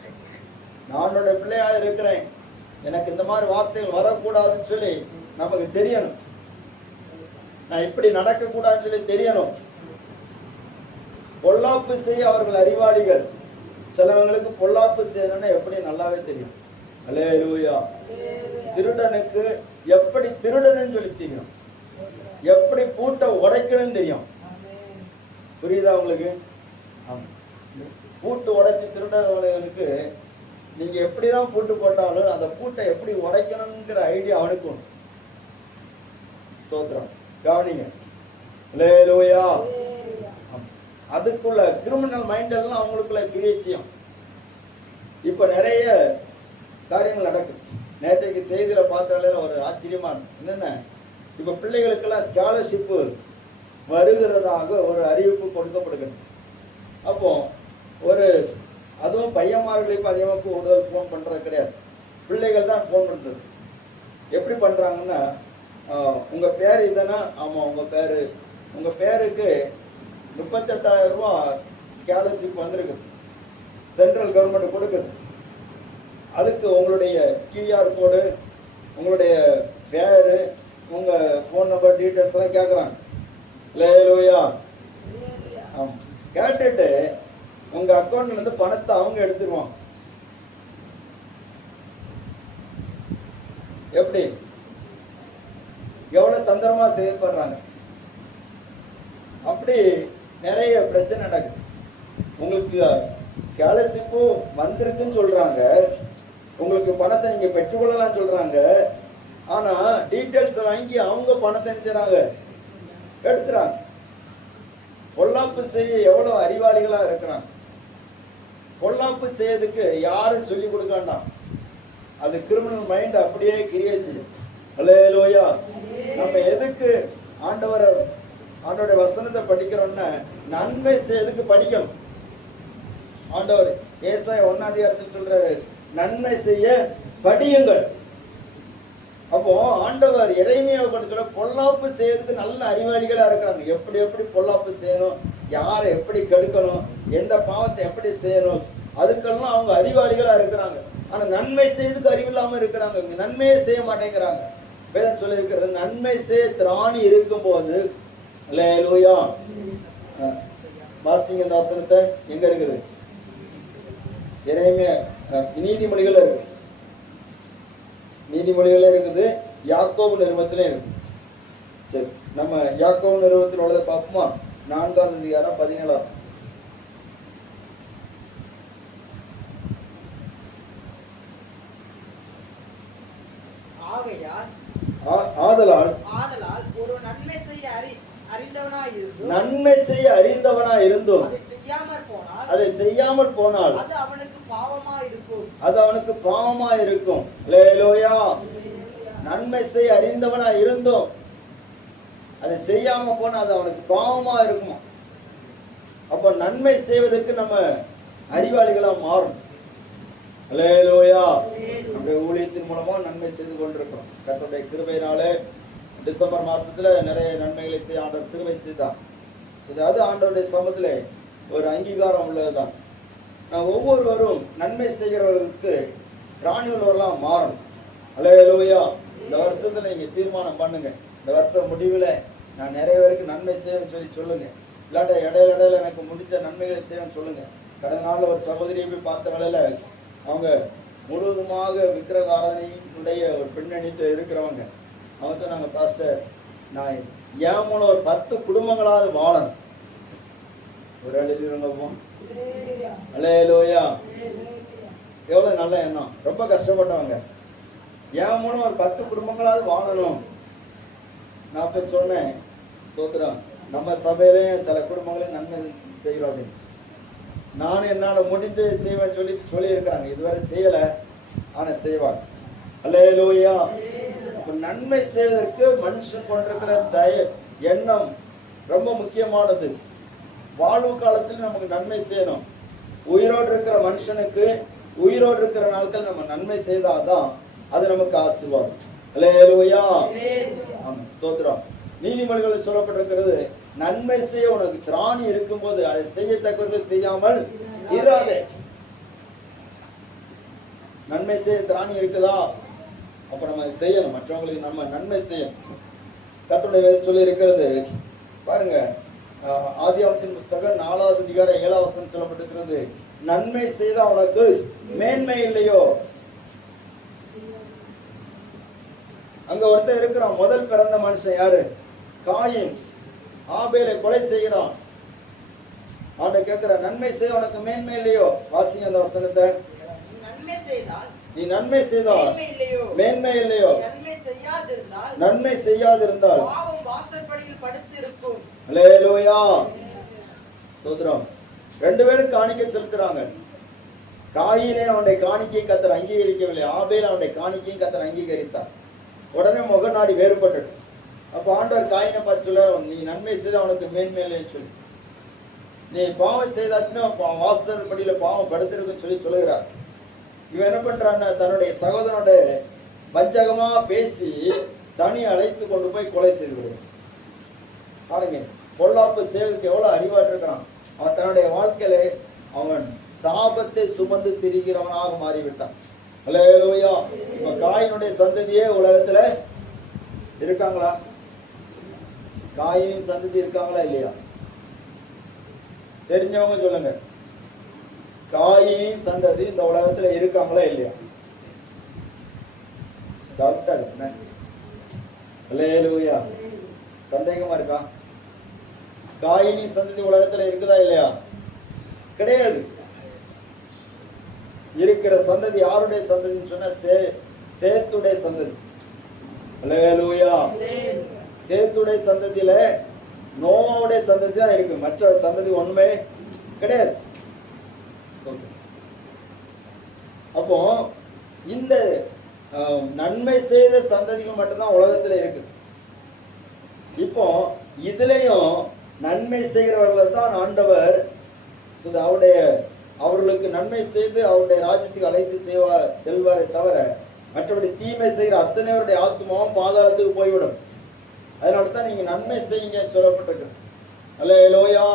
நானோட பிள்ளையா இருக்கிறேன், எனக்கு இந்த மாதிரி வார்த்தைகள் வரக்கூடாதுன்னு சொல்லி நமக்கு தெரியணும். நான் இப்படி நடக்க கூடாதுன்னு சொல்லி தெரியணும். பொல்லாப்பு செய்ய அவர்கள் அறிவாளிகள். சிலவங்களுக்கு பொல்லாப்பு செய்யணும்னா எப்படி நல்லாவே தெரியும். அல்லேலூயா. திருடனுக்கு எப்படி திருடனுன்னு சொல்லி தெரியும், எப்படி பூட்டை உடைக்கணும்னு தெரியும். புரியுதா உங்களுக்கு? பூட்டு உடைச்சி திருடவர்களுக்கு நீங்க எப்படிதான் பூட்டு போட்டாலும் அந்த பூட்டை எப்படி உடைக்கணுங்கிற ஐடியா அவனுக்கும். ஸ்தோத்திரம். கவனிங்க. அல்லேலூயா. அதுக்குள்ள கிரிமினல் மைண்ட் எல்லாம் அவங்களுக்குள்ள கிரியேட் செய்யும். இப்ப நிறைய காரியங்கள் நடக்குது. நேற்றைக்கு செய்தியில பார்த்தாலே ஒரு ஆச்சரியமான என்னென்ன, இப்ப பிள்ளைகளுக்கெல்லாம் ஸ்காலர்ஷிப்பு வருகிறதாக ஒரு அறிவிப்பு கொடுக்கப்படுகிறது. அப்போ ஒரு அதுவும் பையன்மார்கள் இப்போ அதிகமாக கூடுதல் ஃபோன் பண்ணுறது கிடையாது, பிள்ளைகள் தான் ஃபோன் பண்ணுறது. எப்படி பண்ணுறாங்கன்னா, உங்க பேர் இதுனா, ஆமா உங்க பேருக்கு 38,000 ரூபாய் ஸ்காலர்ஷிப் வந்திருக்கு, சென்ட்ரல் கவர்மெண்ட் கொடுக்குது. அதுக்கு உங்களுடைய QR கோடு, உங்களுடைய பேரு, உங்க ஃபோன் நம்பர் டீட்டெயில்ஸ் எல்லாம் கேட்குறாங்க. அல்லேலூயா. ஆமாம், கேட்டுட்டு உங்க அக்கௌண்ட்ல இருந்து பணத்தை அவங்க எடுத்துருவாங்க. எப்படி எவ்வளவு தந்திரமா செயல்படுறாங்க. அப்படி நிறைய பிரச்சனை நடக்குது. உங்களுக்கு ஸ்காலர்ஷிப்பும் வந்திருக்குன்னு சொல்றாங்க, உங்களுக்கு பணத்தை நீங்க பெற்றுக்கொள்ளலாம் சொல்றாங்க. ஆனா டீட்டெயில்ஸ் வாங்கி அவங்க பணத்தை செஞ்சுறாங்க, எடுத்துறாங்க. பொல்லாப்பு செய்ய எவ்வளவு அறிவாளிகளா இருக்கிறாங்க. பொல்லாப்பு செய்யறதுக்கு யாரும் சொல்லி கொடுக்க வேண்டாம், அது கிரிமினல் மைண்ட் அப்படியே கிரியேட் செய்யும். அல்லேலூயா. நம்ம எதுக்கு ஆண்டவருடைய வசனத்தை படிக்கிறோம்னா நன்மை செய்யறதுக்கு படிக்கணும். ஆண்டவர் ஏசாயா 1 சொல்றாரு, நன்மை செய்ய படியுங்கள். அப்போ ஆண்டவர் எரேமியாவை பற்றி பொல்லாப்பு செய்யறதுக்கு நல்ல அறிவாளிகளா இருக்கிறாங்க. எப்படி பொல்லாப்பு செய்யணும், யாரை எப்படி கெடுக்கணும், எந்த பாவத்தை எப்படி செய்யணும், அதுக்கெல்லாம் அவங்க அறிவாளிகளா இருக்கிறாங்க. ஆனா நன்மை செய்யறதுக்கு அறிவில்லாம இருக்கிறாங்க, நன்மையே செய்ய மாட்டேங்கிறாங்க. வேதம் சொல்லி இருக்கிறது, நன்மை செய்ய திராணி இருக்கும் போது. அல்லேலூயா. வாசிங்க இந்த வசனத்தை, எங்க இருக்குது? எரேமியா நீதிமொழிகள் இருக்கு, நீதிமொழிகளே இருக்குது, யாக்கோபு நிருபத்திலே இருக்கு. சரி, நம்ம யாக்கோபு நிருபத்தில் உள்ளதை பார்ப்போமா? 4ஆம் அதிகாரம் 17 வசனம். ஆதலால் ஒரு நன்மை செய்ய அறிந்தவனாய் இருந்தும் அதை செய்யாமல் போனால் அது அவனுக்கு பாவமாய் இருக்கும். அல்லேலூயா. நன்மை செய்ய அறிந்தவனாய் இருந்தும் அதை செய்யாம போனா அது அவனுக்கு பாவமா இருக்குமா? அப்ப நன்மை செய்வதற்கு நம்ம அறிவாளிகளா மாறும். அல்லேலூயா. நம்முடைய ஊழியத்தின் மூலமா நன்மை செய்து கொண்டிருக்கிறோம். கர்த்தருடைய கிருபையினாலே டிசம்பர் மாசத்துல நிறைய நன்மைகளை செய்ய ஆண்டவர் கிருபை செய்தார். அது ஆண்டவருடைய சமூகத்துல ஒரு அங்கீகாரம் உள்ளதுதான். நான் ஒவ்வொருவரும் நன்மை செய்கிறவர்களுக்கு திராணி உள்ளவர்களாக மாறணும். அல்லேலூயா. இந்த வருஷத்துல நீங்க தீர்மானம் பண்ணுங்க, இந்த வருஷம் முடிவில் நான் நிறைய பேருக்கு நன்மை செய்வேன்னு சொல்லுங்க. இல்லாட்ட இடையில எனக்கு முடிஞ்ச நன்மைகளை செய்வேன்னு சொல்லுங்க. கடந்த நாளில் ஒரு சகோதரியை போய் பார்த்த வேளையில அவங்க முழுவதுமாக விக்கிரக ஆராதனையினுடைய ஒரு பின்னணியில் இருக்கிறவங்க. அவங்க நாங்கள் பாஸ்டர், நான் என் மூலம் ஒரு 10 குடும்பங்களாவது வாழணும். ஒரு எழுதிருங்க. அல்லேலூயா. எவ்வளவு நல்ல எண்ணம். ரொம்ப கஷ்டப்பட்டவங்க, என் மூலம் ஒரு 10 குடும்பங்களாவது வாழணும். நான் போய் சொன்னேன், ஸ்தோத்திரம், நம்ம சபையிலையும் சில குடும்பங்களையும் நன்மை செய்கிறோம் அப்படின்னு. நானும் என்னால் முடிஞ்சு செய்வேன் சொல்லி இருக்கிறாங்க. இதுவரை செய்யலை, ஆனால் செய்வாங்க. அல்லேலூயா. நன்மை செய்வதற்கு மனுஷன் கொண்டிருக்கிற எண்ணம் ரொம்ப முக்கியமானது. வாழ்வு காலத்தில் நமக்கு நன்மை செய்யணும். உயிரோடு இருக்கிற மனுஷனுக்கு உயிரோடு இருக்கிற நாட்கள் நம்ம நன்மை செய்தாதான் அது நமக்கு ஆசீர்வாதம். அல்லேலூயா. ஆமாம், ஸ்தோத்திரம். நீதிமொழிகளில் சொல்லப்பட்டிருக்கிறது, நன்மை செய்ய உனக்கு திராணி இருக்கும்போது அதை செய்யத்தக்கவர்கள் செய்யாமல் இராதே. நன்மை செய்ய திராணி இருக்குதா, அப்ப நம்ம செய்யணும், மற்றவங்களுக்கு நம்ம நன்மை செய்யணும். கர்த்தருடைய வேதம் சொல்லி இருக்கிறது பாருங்க, ஆதியாகமத்தின் புஸ்தகம் 4ஆம் அதிகாரம் 7ஆம் வசனம் சொல்லப்பட்டிருக்கிறது, நன்மை செய்தா உனக்கு மேன்மை இல்லையோ. அங்க ஒருத்தர் இருக்கிறான், முதல் பிறந்த மனுஷன் யாரு? காயின். ஆபேலை கொலை செய்கிறான். ஆண்டவர் கேட்கிற, நன்மை செய்ய உனக்கு மேன்மை இல்லையோ? வாசிங்க அந்த வசனத்தை. நீ நன்மை செய்தால் மேன்மை இல்லையோ? நன்மை செய்யாதிருந்தால் அல்லேலூயா. சோதரம். 2 பேரும் காணிக்கை செலுத்துறாங்க. காயினே அவனுடைய காணிக்கையை கர்த்தர் அங்கீகரிக்கவில்லை, ஆபேல் அவனுடைய காணிக்கையும் கர்த்தர் அங்கீகரித்தார். உடனே முகநாடி வேறுபட்டது. அப்போ ஆண்டவர் காயினை பார்த்து சொல்ல, நீ நன்மை செய்த அவனுக்கு மேன்மை இல்லைன்னு சொல்லி, நீ பாவம் செய்தாச்சுன்னா வாசல் படியில பாவம் படுத்திருக்குன்னு சொல்லுகிறார். இவன் என்ன பண்றான்னா, தன்னுடைய சகோதரனோட வஞ்சகமா பேசி தனி அழைத்து கொண்டு போய் கொலை செய்து விடுவான். பாருங்க, பொல்லாப்பு செய்வதற்கு எவ்வளவு அறிவாட்டு இருக்கிறான். அவன் தன்னுடைய வாழ்க்கையில அவன் சாபத்தை சுமந்து திரிகிறவனாக மாறிவிட்டான். அல்லேலூயா. இப்ப காயினுடைய சந்ததியே உலகத்துல இருக்காங்களா? காயினின் சந்ததி இருக்காங்களா இல்லையா? தெரிஞ்சவங்க சொல்லுங்க. காயினின் சந்ததி இந்த உலகத்துல இருக்காங்களா இல்லையா? டாக்டர், அல்லேலூயா. சந்தேகமா இருக்கா? காயினின் சந்ததி உலகத்துல இருக்குதா இல்லையா? கிடையாது. இருக்கிற சந்ததி யாருடைய சந்ததின்னு சொன்னா சேத்துடைய சந்ததி. அல்லேலூயா. சேத்துடைய சந்ததியில நோவுடைய சந்ததி தான் இருக்கு, மற்ற சந்ததி ஒண்ணுமே கிடையாது. அப்போ இந்த நன்மை செய்த சந்ததிகள் மட்டும்தான் உலகத்துல இருக்குது. இப்போ இதுலயும் நன்மை செய்கிறவர்களை தான் ஆண்டவர் அவர்களுக்கு நன்மை செய்து அவருடைய ராஜ்யத்துக்கு அழைத்து செல்வாரை தவிர மற்றபடி தீமை செய்கிற அத்தனைவருடைய ஆத்மாவும் பாதாளத்துக்கு போய்விடும். அதனால தான் நீங்க நன்மை செய்யுங்க சொல்லப்பட்டிருக்கு. அல்லேலூயா,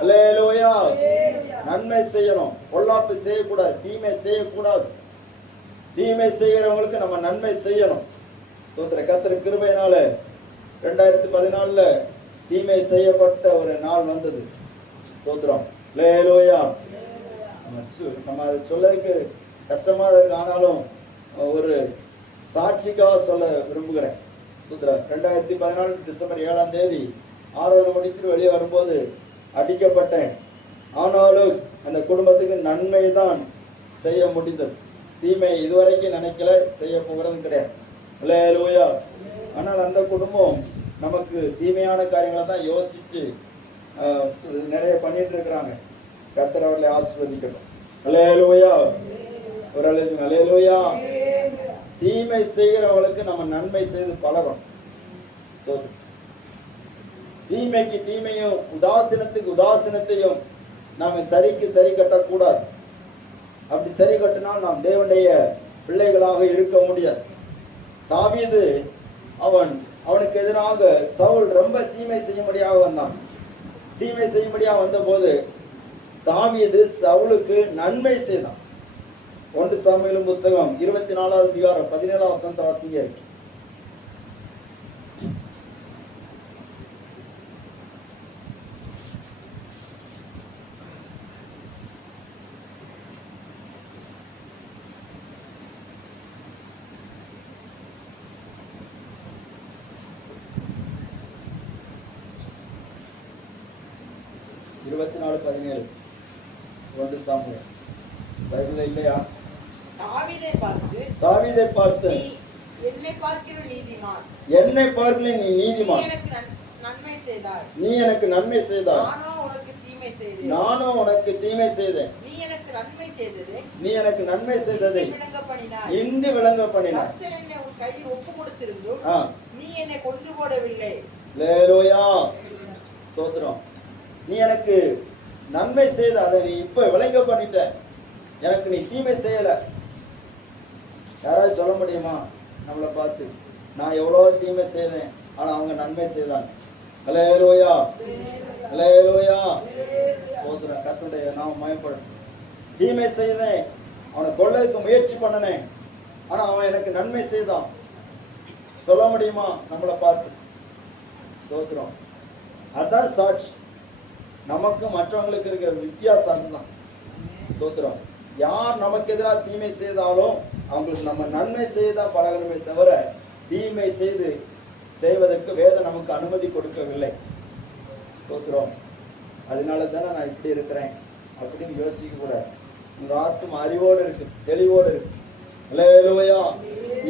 அல்லேலூயா. நன்மை செய்யணும், பொல்லாப்பு செய்யக்கூடாது, தீமை செய்யக்கூடாது. தீமை செய்கிறவங்களுக்கு நம்ம நன்மை செய்யணும். ஸ்தோத்திர. கர்த்தர் கிருபையினால 2014 தீமை செய்யப்பட்ட ஒரு நாள் வந்தது. ஸ்தோத்திரம். அல்லேலூயா. நம்ம அதை சொல்லறதுக்கு கஷ்டமா இருக்கு, ஆனாலும் ஒரு சாட்சிக்காக சொல்ல விரும்புகிறேன். ஸ்தோத்திரம். 2014 டிசம்பர் 7ஆம் தேதி 6 மணிக்கு வெளியே வரும்போது அடிக்கப்பட்டேன். ஆனாலும் அந்த குடும்பத்துக்கு நன்மை தான் செய்ய முடிந்தது. தீமை இதுவரைக்கும் நினைக்கல, செய்ய போகிறது கிடையாது. அல்லேலூயா. ஆனால் அந்த குடும்பம் நமக்கு தீமையான காரியங்களை தான் யோசிச்சு நிறைய பண்ணிட்டு இருக்கிறாங்க. கர்த்தர் அவர்களை ஆசீர்வதிக்கட்டும். அல்லேலூயா. ஒரு அல்லேலூயா. தீமை செய்கிறவங்களுக்கு நம்ம நன்மை செய்து பழகணும். தீமைக்கு தீமையும் உதாசீனத்துக்கு உதாசீனத்தையும் நாம சரிக்கு சரி கட்டக்கூடாது. அப்படி சரி கட்டினால் நாம் தேவனுடைய பிள்ளைகளாக இருக்க முடியாது. தாவீது அவனுக்கு எதிராக சவுல் ரொம்ப தீமை செய்யும்படியாக வந்தான். தீமை செய்யும்படியாக வந்த போது தாவீது சவுலுக்கு நன்மை செய்தான். 1 சாமுவேல் புஸ்தகம் 24ஆம் அதிகாரம் 17ஆம் வசனத்தை வாசிங்க. பைபிள்ல இல்லையா? தாவீதை பார்த்து என்னை பார்க்கிற நீதிமான், என்னை பார்க்கல நீ நீதிமான், நீ எனக்கு நன்மை செய்தாய், நானும் உனக்கு தீமை செய்தேன், நீ எனக்கு நன்மை செய்ததை இன்று விளங்க பண்ணினாய். உன் கையில் ஒப்பு கொடுத்திருந்தும் நீ என்னை கொண்டு போடவில்லை. அல்லேலூயா. ஸ்தோத்திரம். நீ எனக்கு நன்மை செய்த, அதை நீ இப்ப விளங்க பண்ணிட்ட. எனக்கு நீ தீமை செய்யல. யாராவது சொல்ல முடியுமா நம்மளை பார்த்து, நான் எவ்வளோ தீமை செய்தேன் ஆனா அவங்க நன்மை செய்தாங்க? அல்லேலூயா, அல்லேலூயா. ஸ்தோத்திரம். கர்த்தருடைய நாமம் மகிமைப்படும். தீமை செய்தேன், அவனை கொல்றதுக்கு முயற்சி பண்ணினேன், ஆனா அவன் எனக்கு நன்மை செய்தான். சொல்ல முடியுமா நம்மளை பார்த்து? ஸ்தோத்திரம். அதான் சாட்சி. நமக்கு மற்றவங்களுக்கு இருக்கிற வித்தியாசம் தான். ஸ்தோத்திரம். யார் நமக்கு எதிராக தீமை செய்தாலும் அவங்களுக்கு நம்ம நன்மை செய்தான் பழகணுமே தவிர தீமை செய்வதற்கு வேதம் நமக்கு அனுமதி கொடுக்கவில்லை. ஸ்தோத்திரம். அதனால தானே நான் இப்படி இருக்கிறேன் அப்படின்னு யோசிக்க கூட. உங்க ஆத்மா அறிவோடு இருக்கு, தெளிவோடு இருக்கு. அல்லேலூயா.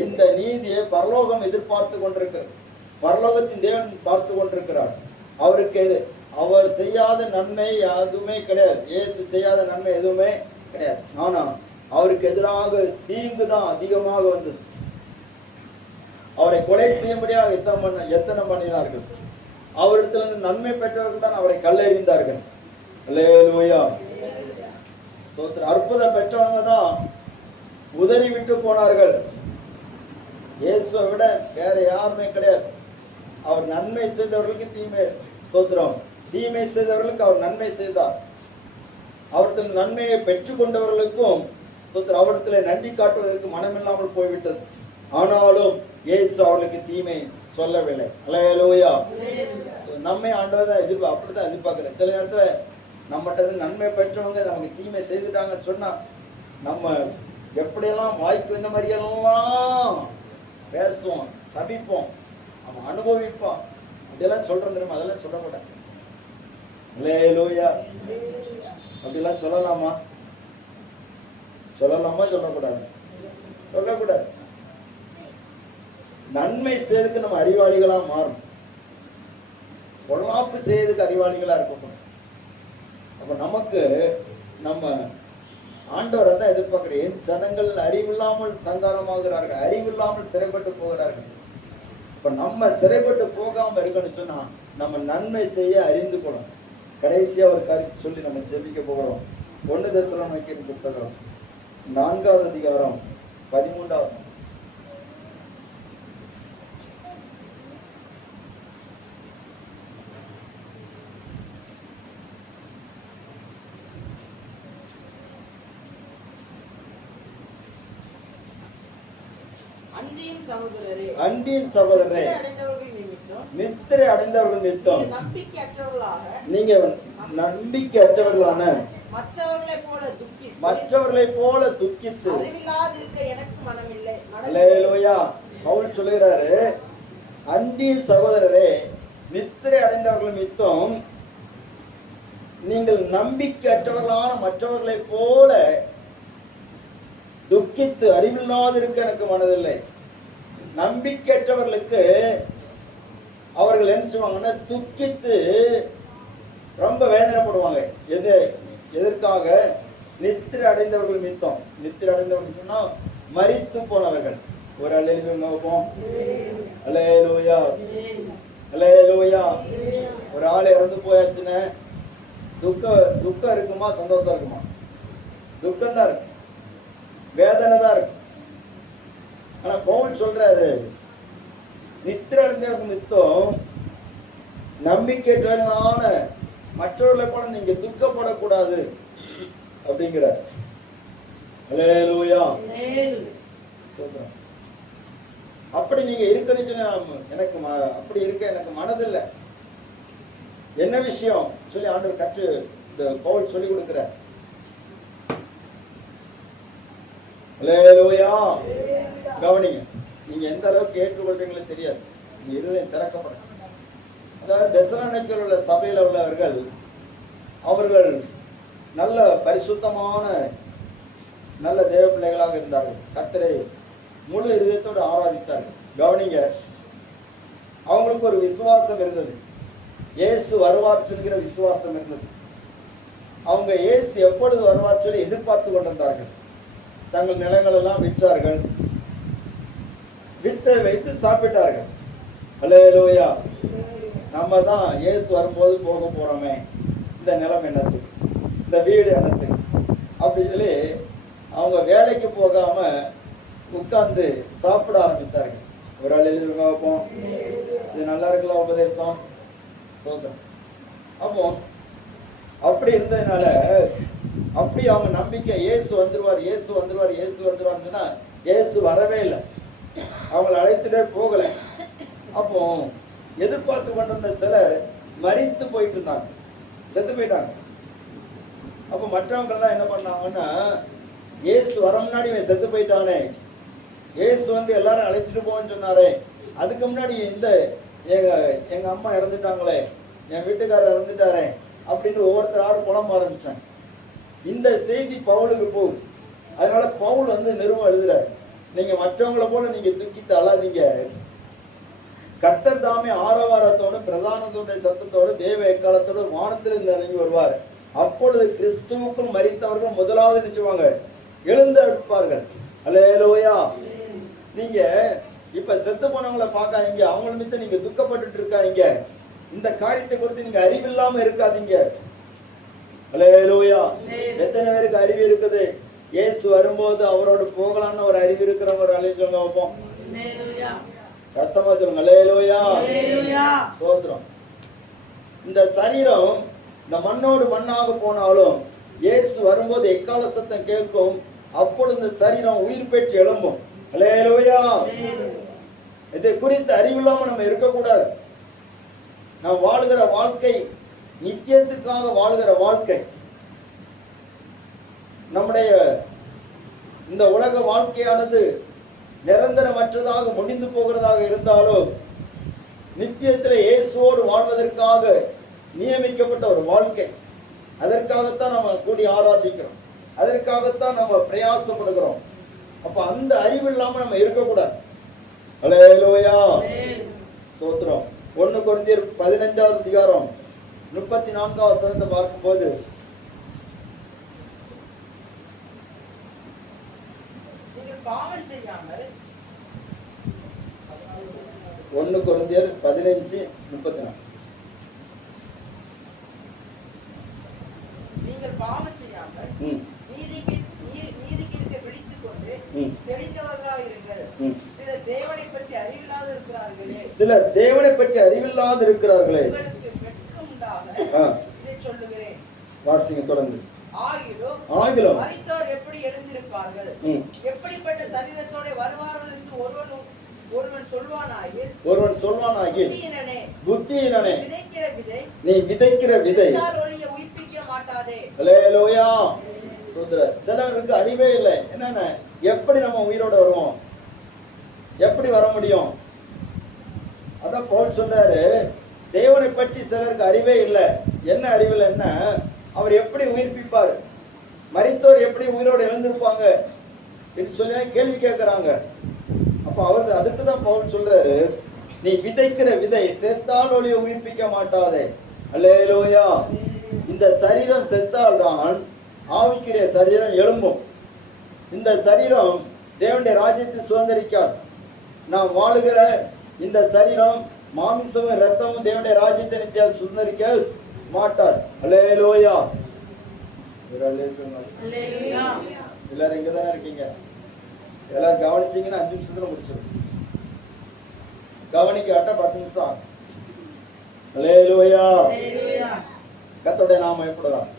இந்த நீதியை பரலோகம் எதிர்பார்த்து கொண்டிருக்கிறது. பரலோகத்தின் தேவன் பார்த்து கொண்டிருக்கிறார். அவருக்கு அவர் செய்யாத நன்மை எதுவுமே கிடையாது. இயேசு செய்யாத நன்மை எதுவுமே கிடையாது. ஆனா அவருக்கு எதிராக தீங்கு தான் அதிகமாக வந்தது. அவரை கொலை செய்யும்படியாக எத்தனை பண்ணினார்கள். அவரிடத்திலிருந்து நன்மை பெற்றவர்கள் தான் அவரை கல்லெறிந்தார்கள். அல்லேலூயா. ஸ்தோத்திரம். அற்புதம் பெற்றவங்க தான் உதறி விட்டு போனார்கள். இயேசுவை விட வேற யாருமே கிடையாது. அவர் நன்மை செய்தவர்களுக்கு தீமை, ஸ்தோத்திரம், தீமை செய்தவர்களுக்கு அவர் நன்மை செய்தார். அவர்கள் நன்மையை பெற்றுக் கொண்டவர்களுக்கும் ஸ்தோத்திரம், அவரிடத்தில் நன்றி காட்டுவதற்கு மனமில்லாமல் போய்விட்டது. ஆனாலும் இயேசு அவர்களுக்கு தீமை சொல்லவில்லை. அல்லேலூயா. நம்மை ஆண்டவர் தான் அப்படிதான் எதிர்பார்க்கிறேன். சில நேரத்துல நம்மகிட்ட நன்மை பெற்றவங்க நமக்கு தீமை செய்துட்டாங்கன்னு சொன்னா நம்ம எப்படியெல்லாம் வாய்க்கு இந்த மாதிரியெல்லாம் பேசுவோம், சபிப்போம், அவன் அனுபவிப்பான். அப்படியெல்லாம் சொல்றது தெரியுமா? அதெல்லாம் சொல்லக்கூடாது. அல்லேலூயா. அப்படிலாம் சொல்லலாமா? சொல்லலாமா? சொல்லக்கூடாது. சொல்லக்கூடாது. நன்மை செய்யறதுக்கு நம்ம அறிவாளிகளா மாறும், பொல்லாப்பு செய்யறதுக்கு அறிவாளிகளா இருக்கணும். அப்ப நமக்கு நம்ம ஆண்டவரை தான் எதிர்பார்க்கிறேன். என் ஜனங்கள் அறிவில்லாமல் சங்காரமாகிறார்கள், அறிவில்லாமல் சிறைப்பட்டு போகிறார்கள். இப்ப நம்ம சிறைப்பட்டு போகாம இருக்கணும்னு சொன்னா நம்ம நன்மை செய்ய அறிந்து கொள்ளணும். கடைசியா ஒரு கருத்து சொல்லி நம்ம ஜெபிக்க போகிறோம். 1 தெசலோனிக்கேயர் புஸ்தகம் 4வது அதிகாரம் 13வது வசனம். அன்றியும் சகோதரரே, நித்திரை அடைந்தவர்கள் நிமித்தம் நீங்க நம்பிக்கையற்றவர்களான மற்றவர்களை போல துக்கித்து அல்லேலூயா. பவுல் சொல்லுகிறாரு, அன்றியும் சகோதரரே, நித்திரை அடைந்தவர்கள் நிமித்தம் நீங்கள் நம்பிக்கையற்றவர்களான மற்றவர்களை போல துக்கித்து அறிவில்லாதிருக்க எனக்கு மனதில்லை. நம்பிக்கையற்றவர்களுக்கு அவர்கள் என்ன செய்வாங்கன்னா துக்கித்து ரொம்ப வேதனைப்படுவாங்க. எதற்காக? நித்திரை அடைந்தவர்கள் நிமித்தம். நித்திரை அடைந்தவர்கள் சொன்னா மரித்து போனவர்கள். ஒரு அல்லேலூயா, அல்லேலூயா, அல்லேலூயா. ஒரு ஆள் இறந்து போயாச்சுன்னு துக்கம் இருக்குமா? சந்தோஷம் இருக்குமா? துக்கம் தான் இருக்கு, வேதனை தான் இருக்கு. ஆனா பவுல் சொல்றாரு, நித்திரை அடைந்தவர்கள் நிமித்தம் நம்பிக்கையற்றவர்களான மற்றவர்களை போல நீங்க துக்கப்படக்கூடாது அப்படிங்கிற. அல்லேலூயா. அப்படி நீங்க இருக்கணும். எனக்கு அப்படி இருக்க எனக்கு மனதில்லை. என்ன விஷயம் சொல்லி ஆண்டவர் கற்று இந்த பவுல் சொல்லி கொடுக்கிறார். அல்லேலூயா. கவனிங்க, நீங்க எந்த அளவுக்கு ஏற்றுக்கொள்றீங்களோ தெரியாது. நீங்க இருதயம் திறக்கப்படும். அதாவது தெசலோனிக்கேயில் உள்ள சபையில் உள்ளவர்கள் அவர்கள் நல்ல பரிசுத்தமான நல்ல தேவ பிள்ளைகளாக இருந்தார்கள். கர்த்தரை முழு இருதயத்தோடு ஆராதித்தார்கள். கவனிங்க, அவங்களுக்கு ஒரு விசுவாசம் இருந்தது. இயேசு வருவார் சொல்கிற விசுவாசம் இருந்தது. அவங்க இயேசு எப்பொழுது வருவார் சொல்லி எதிர்பார்த்து கொண்டிருந்தார்கள். தங்கள் நிலங்கள் எல்லாம் விற்றார்கள், வித்தை வைத்து சாப்பிட்டார்கள். அல்லேலூயா. நம்ம தான் இயேசு வரும்போது போக போறோமே, இந்த நிலம் என்னத்துக்கு, இந்த வீடு என்னத்துக்கு அப்படி சொல்லி அவங்க வேலைக்கு போகாம உட்கார்ந்து சாப்பிட ஆரம்பித்தார்கள். ஒரு ஆள் எழுதி வைப்போம், இது நல்லா இருக்குல்ல உபதேசம், சோதம். அப்போ அப்படி இருந்ததுனால அப்படி அவங்க நம்பிக்கை இயேசு வந்துருவார், இயேசு வந்துருவார், இயேசு வந்துருவாருன்னா இயேசு வரவே இல்லை. அவங்களை அழைத்துட்டே போகலை. அப்போ எதிர்பார்த்து கொண்டிருந்த சிலர் மரித்து போயிட்டு இருந்தாங்க, செத்து போயிட்டாங்க. அப்போ மற்றவங்கெல்லாம் என்ன பண்ணாங்கன்னா, இயேசு வர முன்னாடி இவன் செத்து போயிட்டானே, இயேசு வந்து எல்லாரும் அழைச்சிட்டு போன்னு சொன்னாரே, அதுக்கு முன்னாடி எங்க அம்மா இறந்துட்டாங்களே, என் வீட்டுக்காரர் இறந்துட்டாரே அப்படின்னு ஒவ்வொருத்தராடு புலம்ப ஆரம்பிச்சாங்க. இந்த செய்தி பவுலுக்கு போகுது. அதனால பவுல் வந்து நிருபம் எழுதுறாரு, நீங்க மற்றவங்களை போல நீங்க தூக்கிட்டு அழாதீங்க. கர்த்தர் தாமே ஆரவாரத்தோடு பிரதானத்தோட சத்தத்தோடு தேவ எக்காலத்தோடு வானத்தில் இறங்கி வருவார். அப்பொழுது கிறிஸ்துவுக்குள் மரித்தவர்கள் முதலாவது நினைச்சுவாங்க, எழுந்திருப்பார்கள். அல்லேலூயா. நீங்க இப்ப செத்து போனவங்களை பார்க்காதீங்க, அவங்கள மீது நீங்க துக்கப்பட்டு இருக்காதீங்க. இந்த காரியத்தை குறித்து நீங்க அறிவில்லாம இருக்காதீங்க. அல்லேலூயா. எத்தனை பேருக்கு அறிவு இருக்குது? இயேசு வரும்போது அவரோடு போகலான்னு ஒரு அறிவு இருக்கிறவங்க ஒரு அழைச்சவங்க வைப்போம். சத்தமா சொல்லுங்க அல்லேலூயா. அல்லேலூயா. ஸ்தோத்திரம். இந்த சரீரம் இந்த மண்ணோடு மண்ணாக போனாலும் இயேசு வரும்போது எக்கால சத்தம் கேட்கும். அப்பொழுது இந்த சரீரம் உயிர் பெற்று எழும்பும். அல்லேலூயா. இதை குறித்து அறிவில்லாம நம்ம இருக்கக்கூடாது. நாம் வாழ்கிற வாழ்க்கை நித்தியத்துக்காக வாழ்கிற வாழ்க்கை. நம்முடைய இந்த உலக வாழ்க்கையானது நிரந்தரமற்றதாக முடிந்து போகிறதாக இருந்தாலும் நித்தியத்தில் இயேசுவோடு வாழ்வதற்காக நியமிக்கப்பட்ட ஒரு வாழ்க்கை. அதற்காகத்தான் நம்ம கூடி ஆராதிக்கிறோம், அதற்காகத்தான் நம்ம பிரயாசப்படுகிறோம். அப்ப அந்த அறிவு இல்லாம நம்ம இருக்கக்கூடாது. அல்லேலூயா. ஸ்தோத்திரம். 1 கொரிந்தியர் 15வது அதிகாரம் 34வது வசனத்தை பார்க்கும்போது, பாவம் செய்யாமல் 1 கொரிந்தியர் 15:34. நீங்கள் பாவம் செய்யாமல் நீதிக்கு விழித்துக் கொண்டு தெரிந்தவர்களாக இருங்கள். சிலர் தேவனை பற்றி அறிவில்லாது இருக்கிறார்களே. உங்களுக்கு வெட்கம் உண்டாக இதை சொல்லுகிறேன். வாசிங்க தொடர்ந்து. ஆகிலும் மரித்தோர் எப்படி எழுந்திருப்பார்கள்? எப்படிப்பட்ட சரீரத்தோட வருவார்கள் என்று ஒருவன் சொல்வானாகில் புத்தியினனே நீ விதைக்கிற விதை உயிர்ப்பிக்க மாட்டாதே. அல்லேலூயா. சோதரர், சிலருக்கு அறிவே இல்லை. என்னென்ன எப்படி நம்ம உயிரோட வருவோம், எப்படி வர முடியும்? அதான் பவுல் சொல்றாரு, தேவனை பற்றி சிலருக்கு அறிவே இல்லை. என்ன அறிவில் என்ன, அவர் எப்படி உயிர்ப்பிப்பார், மரித்தோர் எப்படி உயிரோடு எழுந்திருப்பாங்க என்று சொல்லி கேள்வி கேட்கிறாங்க. அப்ப அவர் அதுக்கு தான் பவுல் சொல்றாரு, நீ விதைக்கிற விதை செத்தால் ஒளிய உயிர்ப்பிக்க மாட்டாதே. அல்லேலூயா. இந்த சரீரம் செத்தால்தான் ஆவிக்குரிய சரீரம் எழும்பும். இந்த சரீரம் தேவனுடைய ராஜ்யத்தை சுதந்திரிக்காது. நாம் வாழுகிற இந்த சரீரம் மாமிசமும் இரத்தமும் தேவனுடைய ராஜ்யத்தை நிச்சயம் சுதந்திரிக்க மாட்டார். அல்லேலூயா. எல்லாரும் இங்கதானே இருக்கீங்க? எல்லாரும் கவனிச்சீங்கன்னா 5 நிமிஷத்துல முடிச்சிடும். கவனிக்காட்ட 10 நிமிஷம் ஆகும். அல்லேலூயா. கர்த்தருடைய நாமம் எப்படிதான்.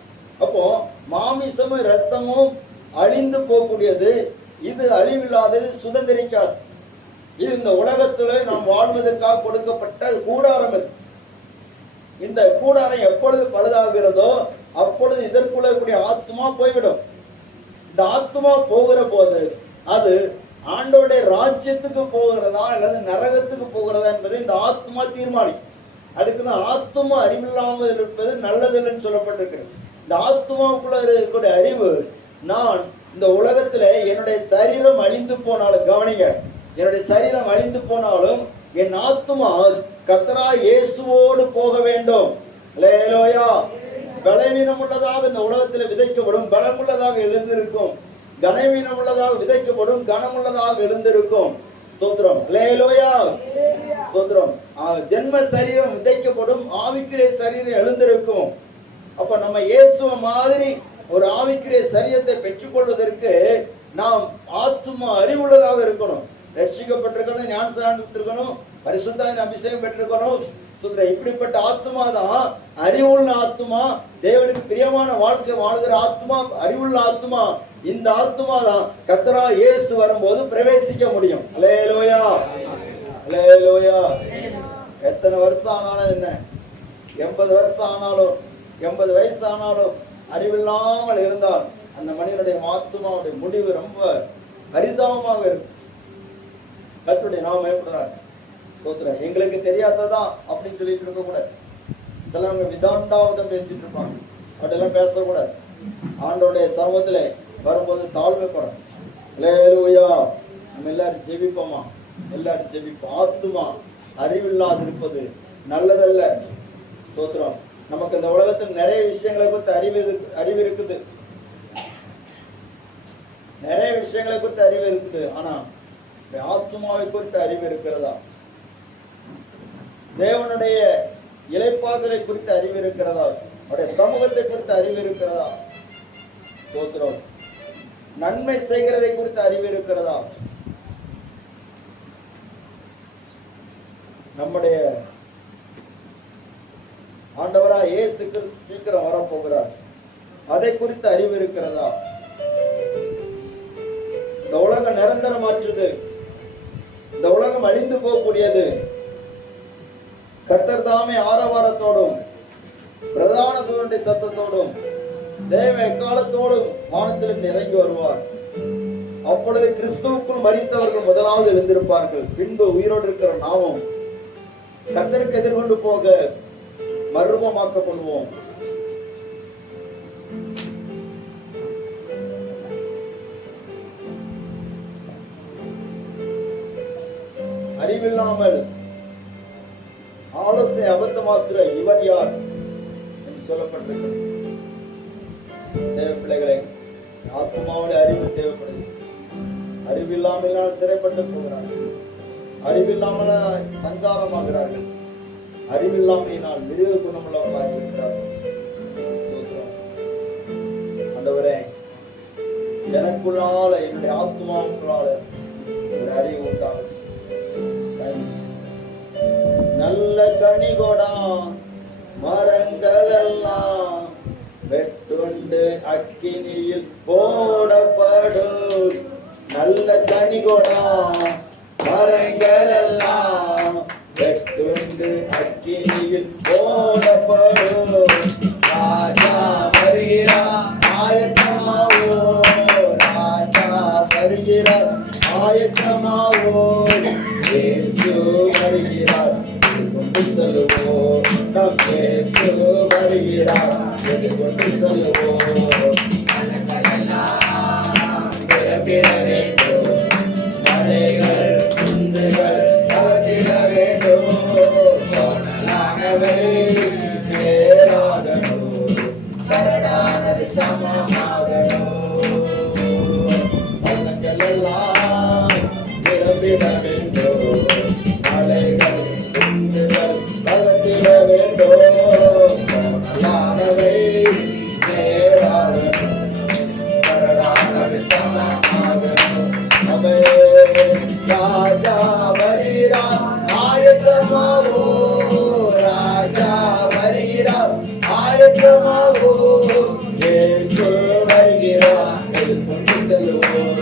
அப்போ மாமிசமும் இரத்தமும் அழிந்து போகக்கூடியது, இது அழிவில்லாதது, சுதந்திரிக்காது. இது இந்த உலகத்துல நாம் வாழ்வதற்காக கொடுக்கப்பட்ட கூடாரம். இந்த கூடாரம் எப்பொழுது பழுதாகிறதோ அப்பொழுது இதற்குள்ள இருக்கக்கூடிய ஆத்மா போய்விடும். இந்த ஆத்மா போகிற போது அது ஆண்டோடைய ராஜ்யத்துக்கு போகிறதா அல்லது நரகத்துக்கு போகிறதா என்பதை இந்த ஆத்மா தீர்மானிக்கும். அதுக்குதான் ஆத்மா அறிவில்லாமல் இருப்பது நல்லதில்லைன்னு சொல்லப்பட்டிருக்கிறது. இந்த ஆத்மாவுக்குள்ள இருக்கக்கூடிய அறிவு, நான் இந்த உலகத்துல என்னுடைய சரீரம் அழிந்து போனாலும், கவனிங்க, என்னுடைய சரீரம் அழிந்து போனாலும் என் ஆத்மா கர்த்தரா இயேசுவோடு போக வேண்டும். அல்லேலூயா. பலவீனம் உள்ளதாக இந்த உலகத்தில் விதைக்கப்படும், பலமுள்ளதாக எழுந்திருக்கும். கனவீனம் உள்ளதாக விதைக்கப்படும், கனமுள்ளதாக எழுந்திருக்கும். ஸ்தோத்திரம். அல்லேலூயா. ஸ்தோத்திரம். ஜென்ம சரீரம் விதைக்கப்படும், ஆவிக்குரிய சரீரம் எழுந்திருக்கும். அப்ப நம்ம இயேசுவ மாதிரி ஒரு ஆவிக்குரிய சரீரத்தை பெற்றுக்கொள்வதற்கு நாம் ஆத்துமா அறிவுள்ளதாக இருக்கணும். ரட்சிக்கப்பட்டிருக்கணும், ஞானஸ்நானம் பெற்றிருக்கணும், பரிசுத்தாவின் அபிஷேகம் பெற்றிருக்கணும். இப்படிப்பட்ட ஆத்மா தான் அறிவுள்ள ஆத்மா, தேவனுக்கு பிரியமான வாழ்க்கை வாழ்கிற ஆத்மா, அறிவுள்ள ஆத்மா. இந்த ஆத்மா தான் கர்த்தரா இயேசு வரும்போது பிரவேசிக்க முடியும். அல்லேலூயா. அல்லேலூயா. எத்தனை வருஷம் ஆனாலும் என்ன, 80 வருஷம் ஆனாலும் 80 வயசு ஆனாலும் அறிவில்லாமல் இருந்தால் அந்த மனிதனுடைய ஆத்மாவுடைய முடிவு ரொம்ப பரிதாபமாக இருக்கும். கர்த்தருடைய நாமம் ஏற்படுறாங்க. ஸ்தோத்திரம். எங்களுக்கு தெரியாததா அப்படின்னு சொல்லிட்டு இருக்க கூடாது. சிலவங்க விதாண்டாவதம் பேசிட்டு இருப்பாங்க, அப்படியெல்லாம் பேசக்கூடாது. ஆண்டோடைய சமூகத்துல வரும்போது தாழ்மைப்படும். அல்லேலூயா. நம்ம எல்லாரும் ஜெபிப்போமா? எல்லாரும் ஜெபிப்போம். ஆத்துமா அறிவில்லாது இருப்பது நல்லதல்ல. ஸ்தோத்திரம். நமக்கு இந்த உலகத்தில் நிறைய விஷயங்களை குறித்து அறிவு இருக்குது, நிறைய விஷயங்களை குறித்து அறிவு இருக்குது. ஆனா ஆத்துமாவை குறித்து அறிவு இருக்கிறதா? தேவனுடைய இளைப்பாறுதலை குறித்து அறிவு இருக்கிறதா? அவருடைய சமூகத்தை குறித்து அறிவு இருக்கிறதா? ஸ்தோத்திரம். நன்மை செய்கிறதை குறித்து அறிவு இருக்கிறதா? நம்முடைய ஆண்டவராய் இயேசு கிறிஸ்து சீக்கிரம் வரப்போகிறார். அதை குறித்து அறிவு இருக்கிறதா? இந்த உலகம் நிரந்தரமாற்றது. இந்த உலகம் அழிந்து போகக்கூடியது. கர்த்தர் தாமே ஆரவாரத்தோடும் பிரதான தூதனுடைய சத்தத்தோடும் தேவ எக்காலத்தோடும் வானத்திலிருந்து இறங்கி வருவார். அப்பொழுது கிறிஸ்துவுக்குள் மரித்தவர்கள் முதலாவது எழுந்திருப்பார்கள். பின்பு உயிரோடு இருக்கிற நாமும் கர்த்தருக்கு எதிர்கொண்டு போக மறுரூபமாக்கப்படுவோம். அறிவில்லாமல் ஆலோசனை அபத்தமாக்குற இவன் யார் என்று சொல்லப்பட்டிருக்கிறது. தேவ பிள்ளைகளை, ஆத்மாவுடைய அறிவு தேவைப்படுது. அறிவில்லாமல் சிறைப்பட்டு போகிறார்கள். அறிவில்லாமல் சங்காரமாகிறார்கள். அறிவில்லாமையினால் மிருக குணமுள்ளவர்களாக இருக்கிறார்கள். ஆண்டவரே, எனக்குள்ளால என்னுடைய ஆத்மாவுக்குள்ளால ஒரு அறிவு உண்டாகும். நல்ல கனிகொடா மரங்கள் எல்லாம் வெட்டுண்டு அக்கினியில் போடப்படும். நல்ல கனிகொடா மரங்கள் எல்லாம் வெட்டுண்டு அக்கினியில் போடப்படும். ராஜா வருகிறார், ஆயத்தமாவோ. ராஜா வருகிறார், ஆயத்தமாவோ. இயேசு வருகிறார், கொண்டு செல்லுவோம். நம் இயேசு வருகிறார், கொண்டு செல்லுவோம். பிறப்பிட வேண்டும், மலைகள் குன்றுகள் தாண்டிட வேண்டும். சோழனானவை பேராகணும், கரடானது சமமாகணும். பள்ளங்கள் எல்லாம் பிறப்பிட வேண்டும், மலைகள் குன்றுகள் தாண்டிட வேண்டும். சோழனானவை பேராகணும், கரடானது சமமாகணும். ராஜா வருகிறார், ஆயத்தமாவோ. ராஜா வருகிறார், ஆயத்தமாவோ. இயேசு வருகிறார், கொண்டு செல்லுவோம்.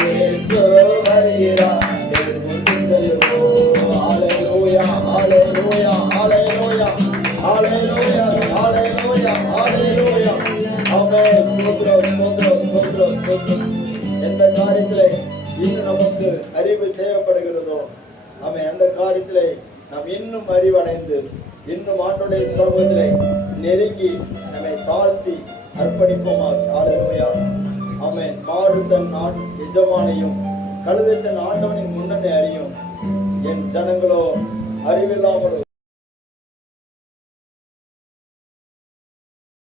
இயேசு வருகிறார், கொண்டு செல்லுவோம். ஹல்லேலூயா, ஹல்லேலூயா, ஹல்லேலூயா, ஹல்லேலூயா, ஹல்லேலூயா, ஹல்லேலூயா. ஆமென். ஸ்தோத்திரம், ஸ்தோத்திரம், ஸ்தோத்திரம், ஸ்தோத்திரம். எந்த காரியத்திலே இன்னும் நமக்கு அறிவு தேவைப்படுகிறதோ, ஆமென், அந்த காரியத்திலே நாம் இன்னும் அறிவடைந்து இன்னும் ஆண்டவருடைய சமூகத்திலே நெருங்கி நம்மை தாழ்த்தி அர்ப்பணிப்போமாக. ஹல்லேலூயா. ஆமென். மாடு தன் எஜமானையும் கழுதை தன் ஆண்டவனின் முன்னணி அறியும். என் ஜனங்களோ அறிவில்லாமல்